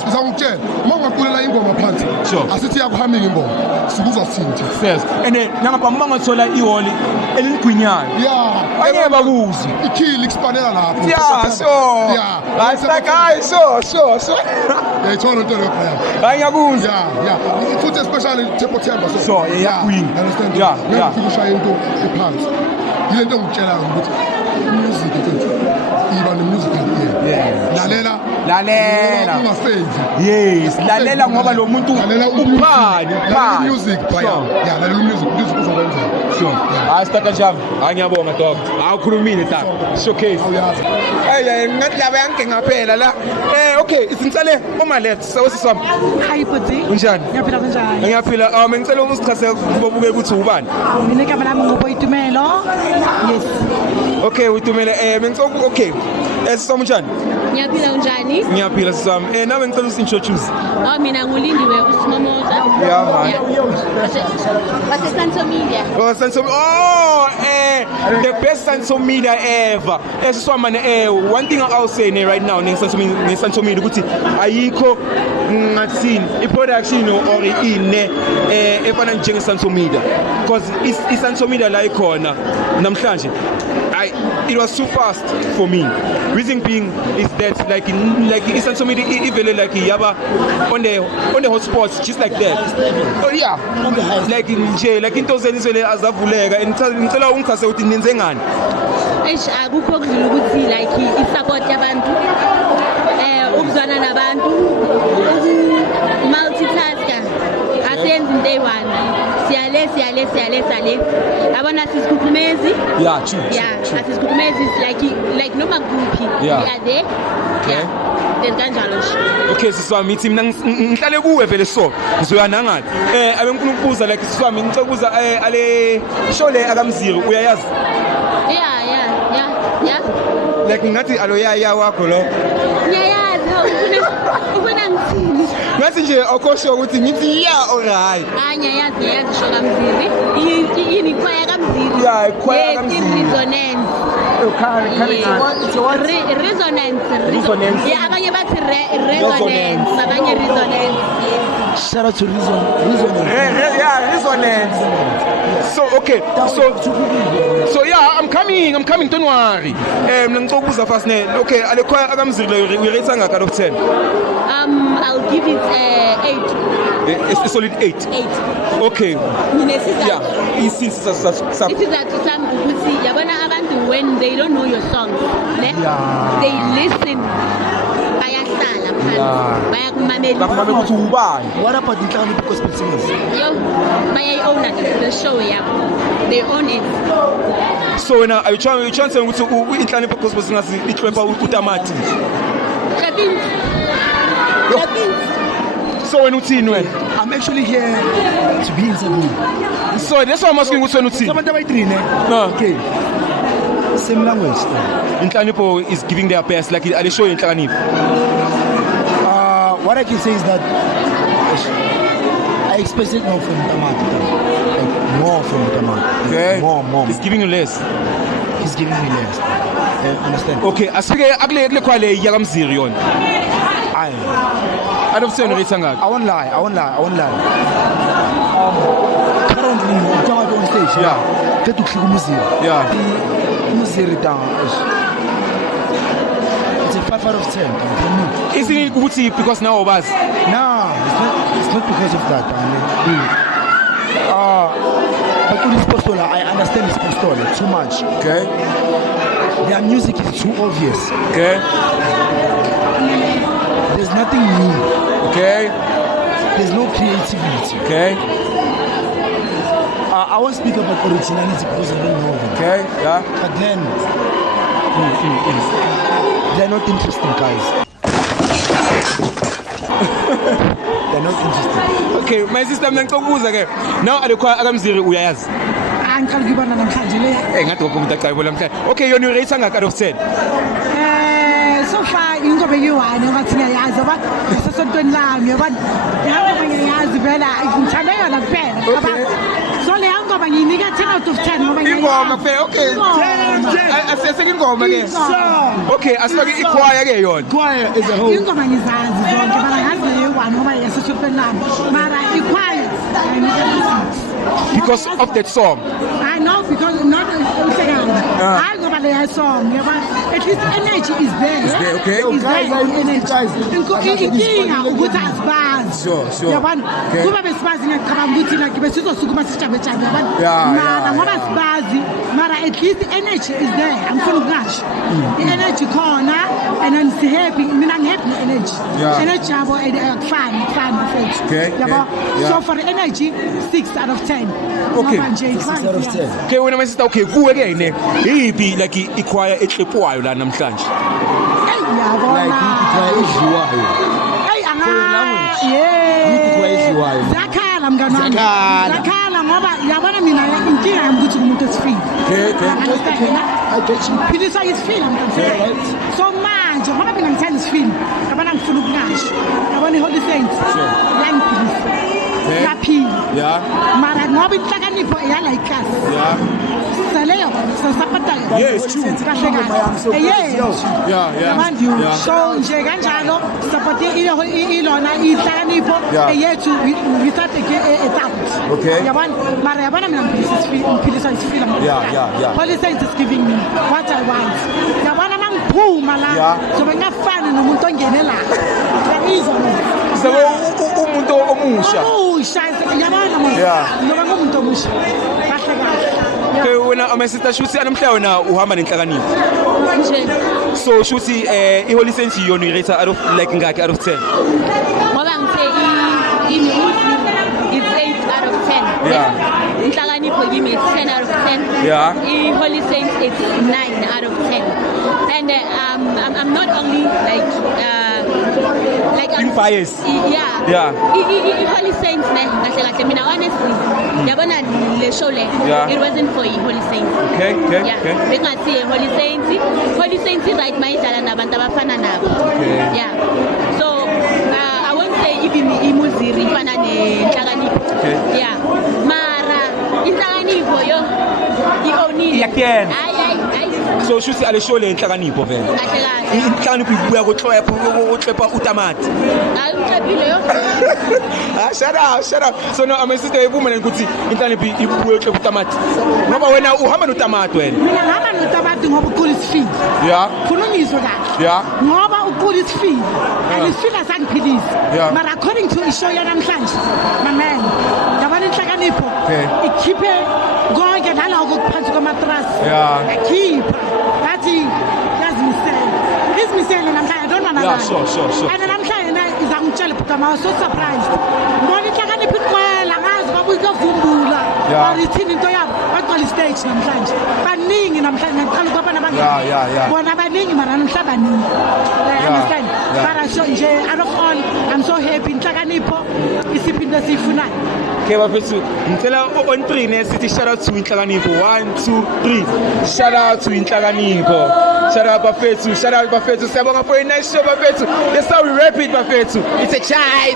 ngizakutshela uma ungaqulela ingoma phansi Sure. asithi iyakuhaming ingoma sikuzwa sinthi Yes. And nangapha uma ngathola iholi elinigwinyayo. yeah Angeke bakuzwe. ikhili kusipanela lapho Yeah, sure. yeah Sure. yayithola into leyo phela Ayakuzwa. yeah futhi especially Tempo Temba Sure, yeah, Queen. understand Yeah. ufika ushaya into ephansi yile nto ngitshela ukuthi music mfethu iba ne-musical ear lalela ungafezi Yes, lalela ngoba lo muntu uphani. music phaya yeah lalela music uzokwenzela Sure. Hayi sitaka njani? Hayi ngiyabonga dog. Awukhulumile ta. Showcase. awuyazi Ngathi laba yankinga phela la. Okay, isinsale uma left sawusiswami. Hayi bhuti. Unjani? Ngiyaphila kanjani? Ngiyaphila. Ngicela ukusichazela kubobuke ukuthi ubani. Mina igama lami ngoBoyitumelo. Yes. Okay, uyitumele ngicela okay. Siswami unjani? Ngiyaphila unjani? Ngiyaphila siswami. Nawe ngicela usintroduce. Mina ngulindiwe uSimomoza. Yeah, man. What's Sanso Media? Oh, Sanso. The best Sanso Media ever. Siswami man, one thing I'll say right now Sanso Media ukuthi ayikho ngathini i-production or ine efana njenge Sanso Media because Sanso Media la ikhona namhlanje it was too fast for me. Reason being is that like Sanso Media even like yaba on the hotspots just like that. Oh yeah, like nje like into zenizwele azavuleka and ngicela ungichase ukuthi nenze ngani. Akukho kudlula ukuthi like i-support yabantu ukuzwana nabantu multitasker asenzi into eyi-one siyale yabona sisikhukhumezi asisikhukhumezi like noma kuphi we are there kanjalo nje. Okay siswami ithi mina ngihlale kuwe vele so ngizoya nangani abenkulu ukubuza like siswami ngicela ukubuza ale show le akamziro uyayazi yeah like ngathi alo ya wakho lo ngiyayazi ufuna ngithini ngathi nje akosho ukuthi ngithi alright ngiyayazi show kaMziri yini ikhwaya kaMziri ikhwaya kaMziri resonance yeah abanye bathi resonance abanye resonance shout out to resonance resonance so okay so yeah I'm coming don't worry mina ngicokubuza fast ne okay ale khwaya akamziri we rate ngaka out of 10 I'll give it 8 it's a solid 8 okay nginesizathu isizathu sami ukuthi yabona abantu when they don't know your song they listen bayahlala phansi bayakumamela ukuthi ubani. What about Inhlakanipho Gospel Singers? bayayi-own the show yabo they own it. So wena are you trying to say ukuthi Inhlakanipho Gospel Singers itrapper utamati so when uthini wena? I'm actually here to be interviewed. So that's why I'm asking ukuthi wena uthini? Sabantu abayi-3 ne? Okay. Same language. Inhlakanipho is giving their best like are they showing Inhlakanipho? What I can say is that I expected more from Tamati. Like more from Tamati. Okay. More. He's giving you less. He's giving me less. Understand? Okay, asifike akule khwale yakamziri yona. Aye. Out of 10 rate ngaki? I won't lie. Currently, I'm on stage. Yeah. Get to click Muziri. Yeah. Muziri down. It's a 5 out of 10 for me. Isn't it good because now of us? No, it's not because of that. But with this Postola, I understand this Postola too much. Okay. Their music is too obvious. Okay. There's nothing new. Okay. There's no creativity. Okay. I won't speak about originality because I don't know them. Okay. Yeah. But then, they're not interesting, guys. They're not interesting. Okay, my sister, I'm ngikubuza ke. Now alekwa akamziri uyayazi. Angiqala ukubona namhlanje le. Ngathi wonke umuntu aqayibona namhlanje. Okay, yona urate ngaka out of 10? So far ingobe yiwani ngathi ngiyayazi aba sasontweni lami yabantu yangoba ngiyayazi vela ngithanda yona kuphela. So le yangoba ngiyinika 10 out of 10 ngoba ngiyayazi. Ingoma kuphela. Okay. Asese ingoma ke. Okay, asifake ichoir ke yona. Choir is a whole. Ingoma ngizazi zonke bala ngazi yiwani ngoba yasasontweni lami. Mara ichoir because of that song. I know because not I go by the song. At least energy is there. Is there, okay? Is there energy. Sure. Kuba besibazi ngiyacabanga ukuthi like besizosukuma sijabe-jabe yabona. Mara ngoba sibazi mara at least energy is there. Angifuna ukungasho. I-energy khona and I'm happy. Mina ngihappy ne-energy. Energy yabo akufani mfethu. Yabo. So for the energy 6 out of 10. Okay. 6 out of 10. Okay, wena masister, okay, kuwe ke ne. Yipi like ichoir ehlipwayo la namhlanje. Like ichoir edliwayo. Zakhala mngani wami. Zakhala ngoba yabona mina inkinga yami ukuthi umuntu esifile. Okay. I get you. Philisa isifile mngani. So manje ngoba mina ngithanda isifile. Yabona ngifuna ukungasho. Yabona iHoly Saints. Yangiphilisa. Yaphila. Yeah. Mara ngoba inhlakanipho yala ikhasi. Yeah. Saleyo sasapata. Yes, true. Yeah. So nje kanjalo support ilona inhlakanipho yethu we start again it out. Okay. Yabona mara yabona mina ngiphilisa isifila. Yeah. Holy Saints is giving me what I want. Yabona mangiphuma la zobe ngafana nomuntu ongene la. So umuntu omusha. Yabona manje. Ngoba ngumuntu omusha. Kahle. Okay, wena amasister shuthi anamhla wena uhamba nenhlakanipho. So shuthi iHoly Saints yona irate out of like ngaki out of 10? Ngoba ngithe it's 8 out of 10. Yeah. Inhlakanipho kimi it's 10 out of 10. Yeah. iHoly Saints it's 9 out of 10. And I'm not only like being biased. Yeah. iHoly Saints kahle mina honestly yabona le show le it wasn't for iHoly Saints. Okay. Bengathi iHoly Saints right mayidlala nabantu abafana nabo. Yeah. So I won't say even iMuziri ifana nenhlakanipho. Yeah. Mara inhlakanipho yo ionile. Yakena. So shuthi ale show le inhlakanipho vele. Kahle. Inhlakanipho ibuya kuxepa utamati. Uxepile yo. Shut up. So no amasister evumelana ukuthi inhlakanipho ibuya kuxepa utamati. Ngoba wena uhamba notamati wena. Mina ngihamba notamati ngoba uqula isifile. Yeah. Funa ngizwe kahle. Yeah. Ngoba uqula isifile. Alisifile asangiphilisa. But according to ishow yanamhlanje, my man, yabona inhlakanipho ikhiphe konke naloko kuphansi kwamatras. Akhipha. Ngathi yazimisela. Izimisele namhlanje I don't wanna lie. Sure. And namhlanje izangitshela because I was so surprised. Ngibona inhlakanipho iqwela ngazi baba uyovumbula. Barithini into yabo bagcwala stage namhlanje. Baningi namhlanje ngicela ukubona abangani. Bona baningi mara namhlanje baningi. I understand. Bara so nje out of all I'm so happy inhlakanipho isiphinde siyifunayo. Okay, bafethu ngicela on 3 nesithi shout out to inhlakanipho 1 2 3 shout out to inhlakanipho. Shout out bafethu siyabonga for a nice show bafethu. That's how we rap it bafethu. It's a chai.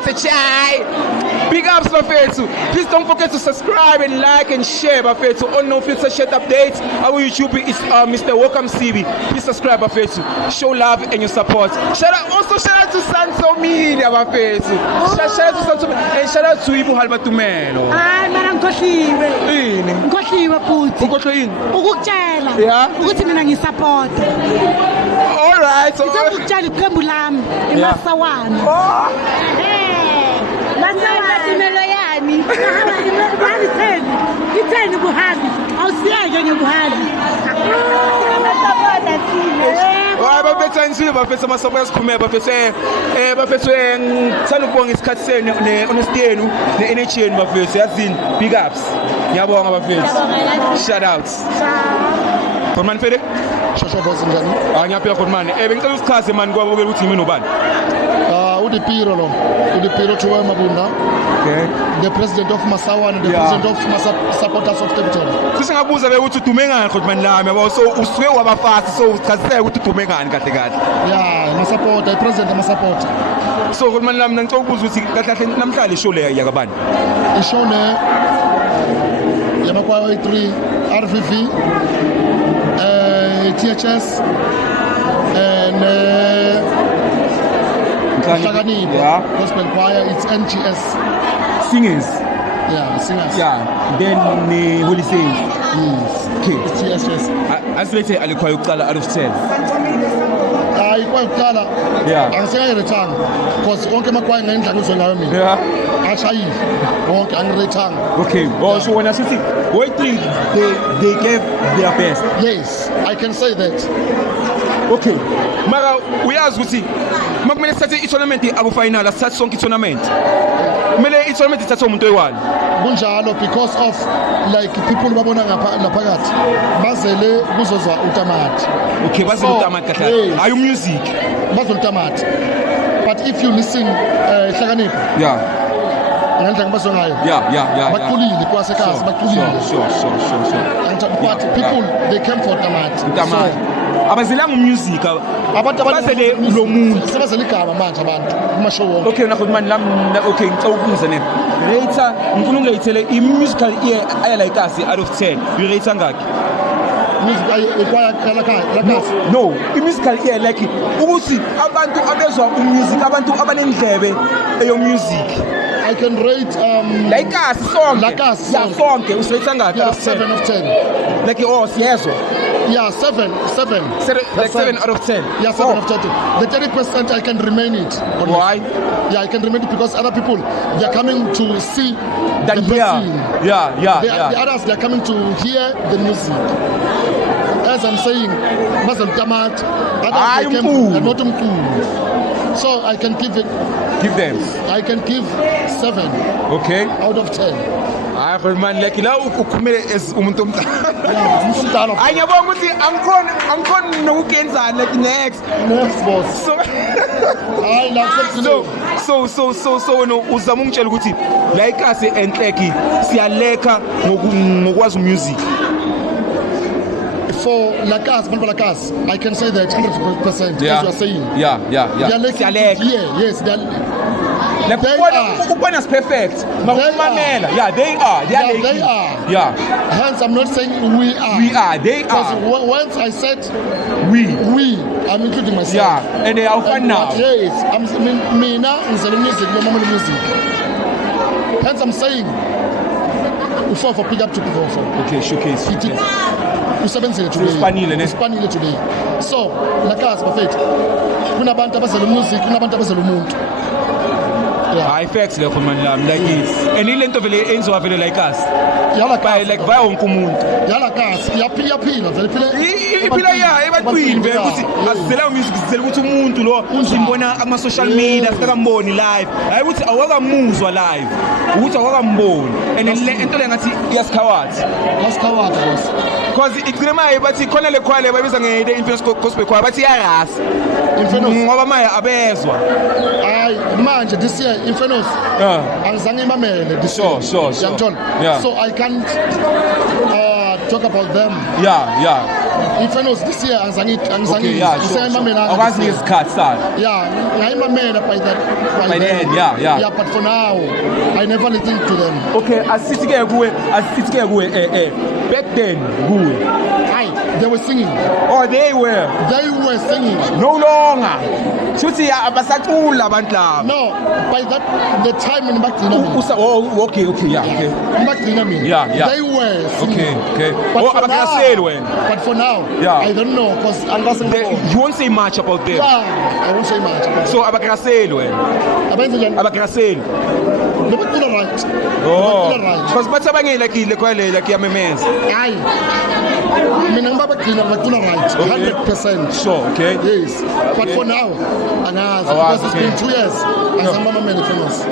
Big ups bafethu. Please don't forget to subscribe and like and share bafethu. On No Filter Shit updates. Our YouTube is Mr. Welcome CB. Please subscribe bafethu. Show love and your support. Shout out also also shout out to Sansomini abafethu. Shout out to Sansomini and shout out to Ibu Halbatumelo. Hayi mina ngikhohliwe. Yini? Ngikhohliwe futhi. Ukhohlwe yini? Ukukutshela. Yeah. Ukuthi mina ngisupport. All right. Ngizokutshela iqembu lami iMasawana. Oh. Masawana imelo yani. Buhali theni. Itheni Buhali. Awusiyeke ngeBuhali. Masawana thina. Hayi bafethu anisiwe bafethu amasomo yasikhumela bafethu ngithanda ukubonga isikhathi senu ne-honesty yenu ne-energy yenu bafethu yazini big ups ngiyabonga bafethu shout outs Khotmani Fede Shosho boss njani? Ngiyaphila Khotmani bengicela usichaze mani kwabokela ukuthi yimi nobani Udipiro lo Udipiro Thuba Mabunda. Okay. The president of Masawana, the president of supporters of Capital. Sisingabuza ukuthi udume ngani Khotmani lami yabo so usuke wabafasi so uchaziseke ukuthi udume ngani kahle kahle. Yeah, masupporter, the president masupporter. So Khotmani lami ngicela ukubuza ukuthi kahle namhlanje ishow le yakabani? Ishow ne yamakwa 3 RVV THS and yeah. Gospel choir, it's NGS. Singers. Yeah, singers. Yeah. Then Holy Saints. Yes. Okay. It's THS. Asilethe alikhwayo ukuqala out of 10. Ikwayo ukuqala. Yeah. Angisayirethanga because onke amakwaya ngendlela ngizolayo mina. Yeah. Ashayile. Wonke angirethanga. Okay. Oh, so when I say wait till they gave their best. Yes, I can say that. Okay. Mara uyazi ukuthi makumele sithathe i-tournament aku-final asithathe sonke i-tournament kumele i-tournament ithathe umuntu oyi-1 kunjalo because of like people babona ngaphakathi bazele kuzozwa utamati. Okay, bazele utamati kahle hayi umusic bazele utamati but if you listen hlakanipho yeah ngendlela ngibazwe ngayo yeah baqulile kwasekhasi baqulile sure but people they came for utamati abazelanga umusic abantu abazele lo muntu sebazele igama manje abantu kumashow wonke. Okay nakhulumani lami okay ngicela ukubuza ne later ngifuna ukulethele i-musical year ayalaikasi out of 10 you rate ngakhi music ayikwaya lakasi no i-musical year like ukuthi abantu abezwa umusic abantu abanendlebe eyo music I can rate laikasi sonke lakasi sonke usirate ngakhi out of 7 of 10 like oh siyezwa. Yeah, 7. Like 7 out of 10. Yeah, 7 of 10. The 30% I can remain it. Why? Yeah, I can remain it because other people they are coming to see the person. Yeah. The others they are coming to hear the music. As I'm saying, Mazal Tamat, others they came not so I can give them. I can give 7. Okay. Out of 10. Hayi man like la ukhumele as umuntu omdala. Yeah, umsitalo. Ayabonga ukuthi angikhona nokugenzana like next boss. So hayi la so no uzama ungitshela ukuthi la ikase enhleki siyaleka ngokwazi music. For Lakas, Lakas, I can say that 100%. As you are saying. Yeah. They are like, yes, they are. Like one is perfect. Yeah, they are. They are. Yeah. Hence, I'm not saying we are. They are. Because once I said we, I'm including myself. Yeah, and they are fun now. Yes, me now is the music, no more music. Hence, I'm saying we fall for pick up to perform. Okay, showcase. Usebenze today. So, Lakas perfect. Kunabantu abazela music, kunabantu abazela umuntu. I facts le khona lami like and ile nto vele enziwa vele like us yala by like vaya wonke umuntu yala kasi iyaphila vele iphila ebantwini vele ukuthi asizela music sizela ukuthi umuntu lo uzimbona ama social media sikamboni live hayi ukuthi awakamuzwa live ukuthi awakamboni and le into le ngathi iyasikhawatha boss because igcina bathi khona le khwale babiza nge Infamous Gospel Choir bathi iyarasa ngoba manje abezwa hayi manje this year Infamous angizange imamele this year sure so I can't talk about them yeah Infernos this year Okay, yeah, sure. Akwazi ngesikhathi sayo. Yeah, ngayimamela by the end, yeah. Yeah, but for now, I never listened to them. Okay, asisithi ke kuwe back then kuwe. Aye, they were singing. Oh, they were singing. No longer. Shuthi abasacula abantu laba. No, by the time in Magdina. Oh, okay, yeah, okay. Magdina mean. Yeah. They were singing. Okay. But Oh, for now, Yeah. I don't know because I wasn't there. You won't say much about them. Yeah, I won't say much. So abakaseli wena. Abakaseli. No, but you're right. Oh. You're right. Because bathi abangeyilakile kwalela kuyamemeza. Aye. Mina ngibabagcina bagcina right 100%. Sure, okay. Yes. But for now, angazi because it's been 2 years. Azamamamela famous.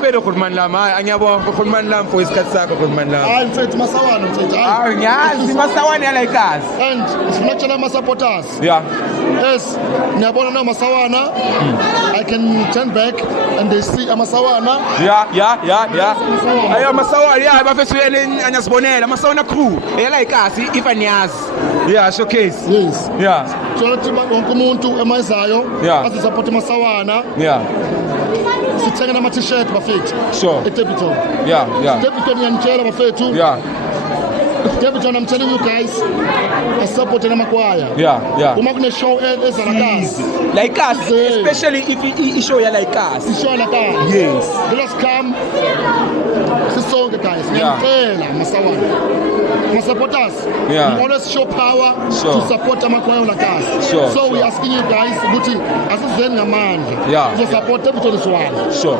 Phela ukhulumani lami angiyabonga ukhulumani lami for isikhathi sakho ukhulumani lami. Hayi mfethu masawana mfethu. Ngiyazi masawana yalayikazi. And sifuna kutshela ama supporters. Yeah. Yes. Niyabona na masawana. I can turn back and they see amasawana. Yeah. Ayo masawana yeah bafethu yena anyasibonela masawana crew yalayikazi if aniyazi. Yeah, showcase. Yes. Yeah. So lathi wonke umuntu emayizayo azisupport masawana. Yeah. Sithenga nama t-shirt bafethu. Sure. Edebiton. Yeah. Debiton yanitshela bafethu. Yeah. Debiton, I'm telling you guys, support namakwaya. Yeah. Uma kune show ezalakazi. Like us, especially if ishow ya like us. Ishow like us. Yes. Let us come. Sisonke guys. Ngiyacela masawana. My supporters. Yeah. We always show power Sure. to support amakwaya olakazi. Sure. So we asking you guys ukuthi asizeni ngamandla. Yeah. To support Debiton is one. Sure.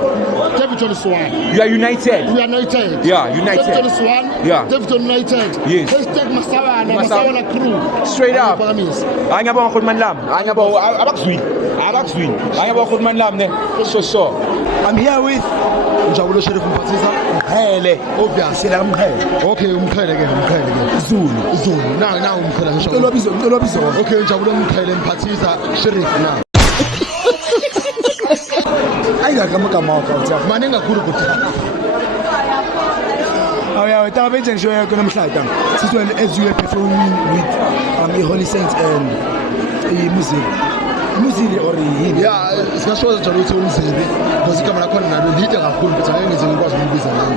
Debiton is one. You are united. We are united. Yeah, united. Debiton is one. Yeah. Debiton united. Yes. Hashtag Masawana crew. Straight up. Angiyabonga ukhulumani lami. Angiyabonga abakuzwini. Angiyabonga ukhulumani lami ne. Sure. I'm here with Njabulo Sheriff Mphathisa. Mkhele. Obvious. Sila Mkhele. Okay, umkhele ke. Zulu. Na umkhele ngisho. Ngicela bizo. Okay, Njabulo Mkhele Mphathisa Sheriff na. Ayigama wakho. Maningi kakhulu kodwa. Oh yeah, ta benje ngisho yakho namhlanje. Siswe as you were performing with Holy Saints and Muzili or yini? Yeah, singashoza njalo ukuthi umzimbi because igama lakho nalo lide kakhulu but angeke ngize ngikwazi ukubiza nami.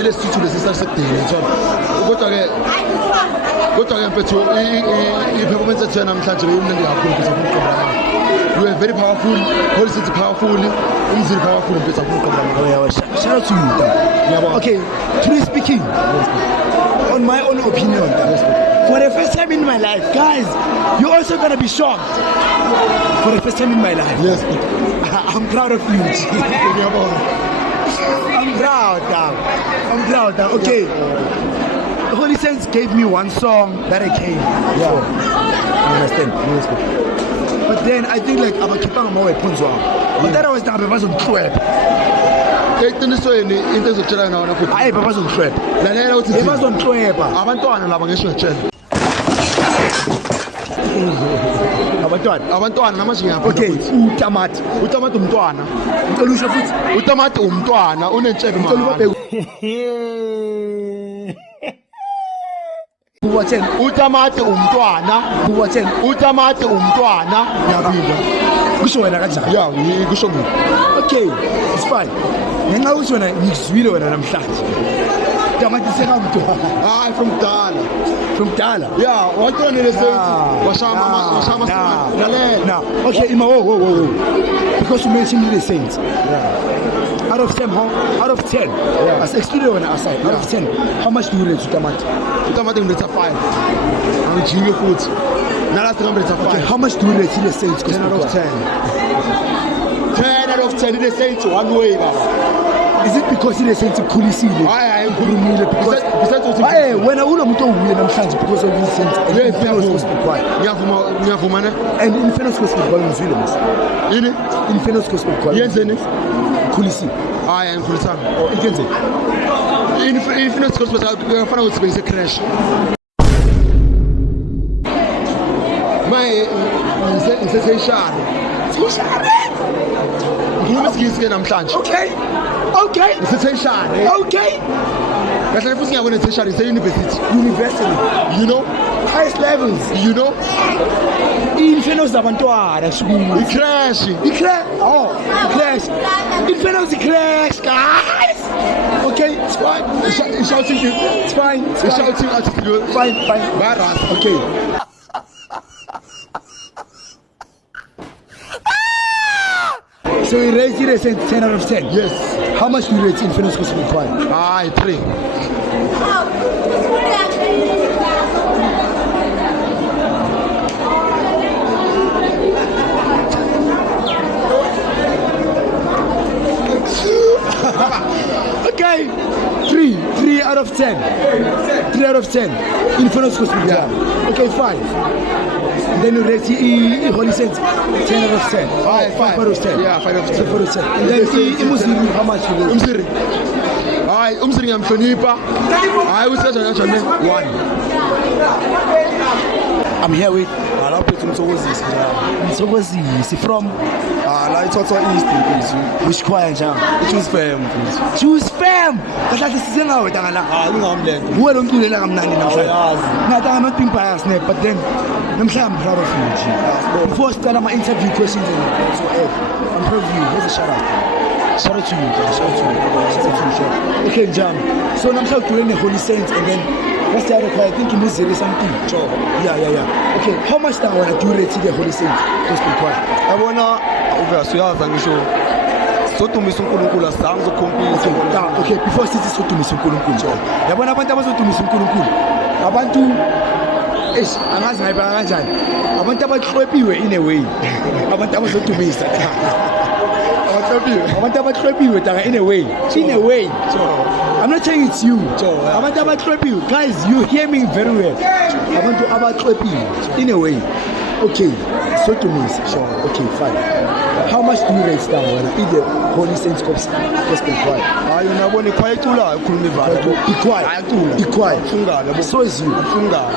Ile studio lesisasedeni ntsho. Kodwa ke mfethu i-performance ethu namhlanje beyimnandi kakhulu because akuqoqa. You were very powerful, Holy Saints powerful, umzili powerful mfethu akuqoqa. Oh yeah, shout out to you. Okay, truly speaking, on my own opinion, for the first time in my life, guys, you're also gonna be shocked. For the first time in my life. Yes. I'm proud of you. I'm proud. Okay. The Holy Saints gave me one song that I came for. You understand? Yes. But then I think like I'm keeping my weapons on. But that was not because of trap. Eqinisweni into ezotshela nawo lapho. Hayi baba zontrap. Lalela uthi bazontrapa. Abantwana laba ngisho etshela. Abantwana namanje ngiyapha. Okay, utamati umntwana. Ngicela usho futhi utamati umntwana unentshebe mama. Utamati umntwana. Utamati umntwana. Ngiyabika. Kusho wena kanjani? Yeah, kusho mina. Okay, it's fine. Ngenxa ukuthi wena ngizwile wena namhlanje. Utamati sekamntwana. Hayi from Dala. From Dala? Yeah, whatona lesenzi. Washama Now, okay, whoa. Because you mentioned the Saints. Yeah. Out of 10, as excluded on our side, out of 10, how much do you rate Utamati? Utamati is 5. I'm a junior food. Now that's the number 5. Okay, how much do you rate the Saints? 10 out of 10. 10 out of 10 the Saints one way, Baba. Is it because the Saints are Kulisile? When I will not go with them chance because of the Saints, and Infernus Gospel Choir. And Infernus Gospel Choir in Williams. Infernus Gospel Choir. Yes, Kulisi. I am Kulisa. Oh, you can say. Infernus Gospel Choir, it's a crash. My sensation. Okay. It's a sensation. Okay. That's the first thing I want to say. It's a university. You know? highest levels. You know? Inferno zabantwana shukulu. Crash. Oh, crash. Inferno is crash, guys. Okay, it's fine. He's shouting you. It's fine. He's shouting at you. Fine. Barras. Okay. So we raised it as 10 out of 10. Yes. How much do you rate Inferno's Gospel Choir? 3. Okay, 3 out of 10. 3 out of 10. Inferno's Gospel Choir. Okay, 5. Then you rate Holy Saints 10 out of 10. 5 out of 10. Yeah, 5 out of 10. 5 out of 10. And then Muslim, how much you rate? Umsiri ngiyamhlonipha. Hayi useja kanjani? 1. I'm here with Lapho Mthokozisi Mthokozisi from la iThothwa East please. which choir njalo? Choose fam please. Choose fam. Kahle size ngawe tanga la. Ngingamlendo. Uwe lo mculo la kamnandi namhlanje. Awuyazi. Ngathi I'm not being biased ne, but then namhlanje I'm proud of you. G. Before I start my interview questions and whatsoever, I'm proud of you. Here's a shout out. Shout out to you, guys. Shout out to you. Okay, Jam. So namhlanje during the Holy Saints and then what's the other choir? I think you must something. Sure. Yeah. Okay, how much time when I do rate the Holy Saints Gospel Choir? Yabona uyazi ngisho sodumisa uNkulunkulu asizange uzokhompisa. Okay, before sithi sodumisa uNkulunkulu. Yabona abantu abazodumisa uNkulunkulu. Abantu angazi ngayibeka kanjani. Abantu abahlwepiwe in a way. Abantu abazodumisa. Abantu abahlwepiwe tanga in a way. I'm not saying it's you. Abantu abahlwepiwe. Guys, you hear me very well. Abantu abahlwepiwe in a way. Okay, sodumisa. Okay, fine. How much do you rate down when I the Holy Saints Gospel Choir? Hayi nabona ikhwaya iculayo ukhuluma ivalo. Ikhwaya. Fungala yabo. So is you. Fungala.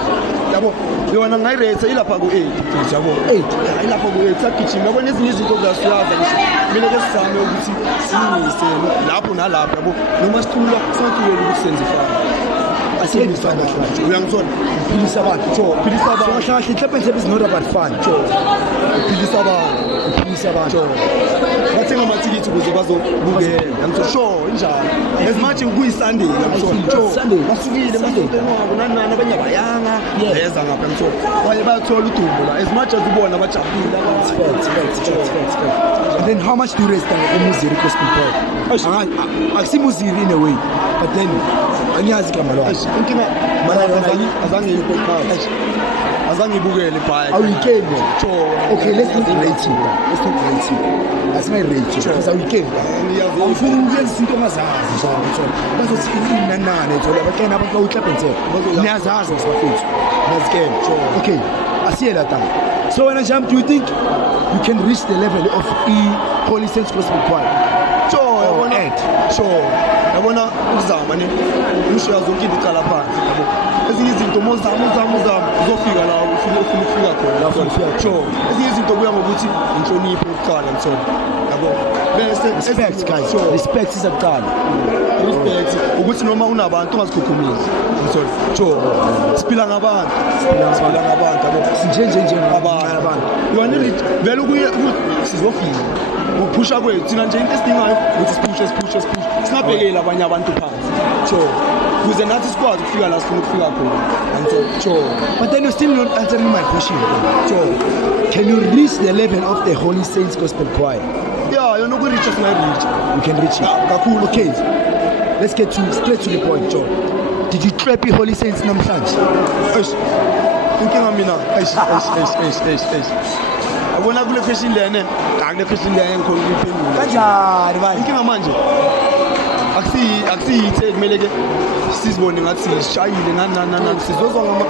Yabo. Yona ngayirate ilapha ku 8 please yabo. 8. Ilapha ku 8 sagijima yabona ezinye izinto ziyasiyaza ngisho. Mina ke sizame ukuthi singise lapho nalapho yabo. Noma sicula singathuleli ukuthi senze ifana. Asiyifana kahle. Uyangizona? Philisa abantu. So kahle ihlephe is not about fun. Philisa abantu. Bathenga amathikithi ukuze bazobukela. Ngitho sure injalo. As much kuyisunday ngiyamsho. Sunday. Basukile basukele wabo nani abanye abayanga. Yeza ngapha ngitho. Baye bayathola udumo la. As much as ubona abajabulile abantu. Facts. And then how much do you rate the Muziri Gospel Choir? Akusi Muziri in a way, but then angiyazi igama lwayo. Inkinga azange ibukele ibhaya. I will came one. Okay, let's not rate you. That's my rate because I will came. Ngifuna ukwenza izinto ongazazi nje. Bazothi inanane nje abakena abantu bawuhlaphe nje. Niyazazi mfowethu. Nazikene. Okay, asiye la tanga. So when I jump, do you think you can reach the level of Holy Saints Gospel Choir? Yabona ukuzama ne usho yazonke indicala phansi yabo ezinye izinto mozama uzofika la ufuna ukufika khona lapho ufika ezinye izinto kuya ngokuthi inhlonipho ukuqala mthombo yabo bese respect guys respect is akuqala respect ukuthi noma unabantu ungazikhukhumezi mthombo siphila ngabantu yabo sinjenje abantu yona vele ukuya sizofika ukuphusha kwethu thina nje into esidingayo ukuthi siphushe singabhekeli abanye abantu phansi kuze nathi sikwazi ukufika la sifuna ukufika khona but then you're still not answering my question can you reach the level of the Holy Saints Gospel Choir? Yeah, yona ukureach singayireach. You can reach it kakhulu. Okay, let's get straight to the point. Did you clap Holy Saints namhlanje? Inkinga mina abona kule question lene akule question lene ngikhona ukuphendula kanjani manje inkinga manje akusiyithe kumele ke sizibone ngathi sishayile nani sizozwa ngama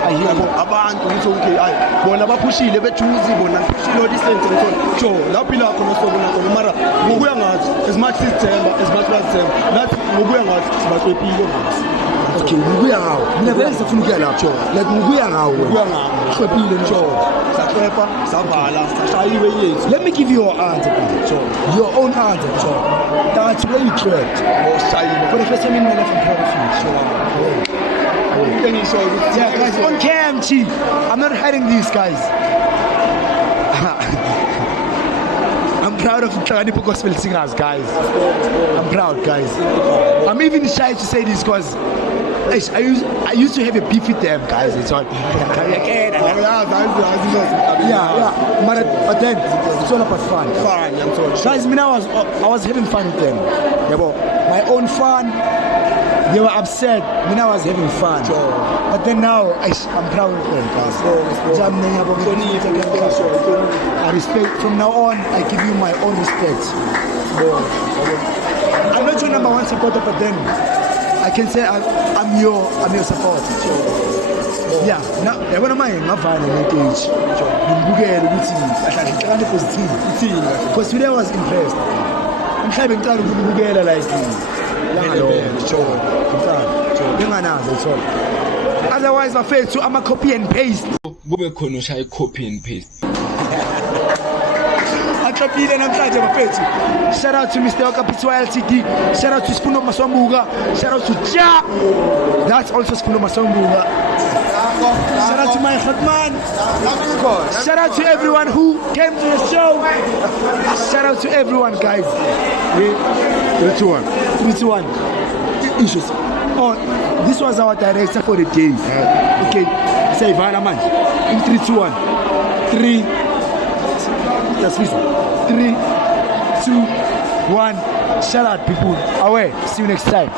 abantu ukuthi okay hayi bona baphushile bethuzi bona pushile Holy Saints ngitho lapho ila khona sobona khona mara ngokuya ngathi as much sizithemba nathi ngokuya ngathi sibahlwephile ngathi. Okay, ngokuya ngawo mina vele sifuna ukuya lapho like ngokuya ngawo hlwephile nje sakhepha savala sashayiwe yethu. Let me give you your answer your own answer that's where you trapped shayile for the first time in my life I'm proud of you Yeah, guys, on KMG. I'm not hiding these guys. I'm proud of Nhlakanipho Gospel Singers, guys. I'm proud, guys. I'm even shy to say this because I used to have a beef with them, guys. It's all. Yeah. But then it's all about fun. Guys, I was having fun with them. Yeah, my own fun. They were upset. I was having fun. But then now I'm proud of them, guys. I respect. From now on, I give you my own respect. I'm not your number one supporter, but then I can say I'm your supporter. Yeah, now I want to mind my final age. Because today I was impressed. I'm having time to Google like otherwise I fail to I'm a copy and paste. Copy and paste. Shout out to Mr. Okapitwa LTD. Shout out to Spuno Maswambuga. Shout out to Ja. That's also Spuno Maswambuga. Shout out to my hotman. Shout out to everyone who came to the show. Shout out to everyone, guys. 3-2-1. Issues. Oh, this was our director for the day. Okay, say Vana man. In 3-2-1. 3. That's 3, 2, 1. Shout out, people. Away. See you next time.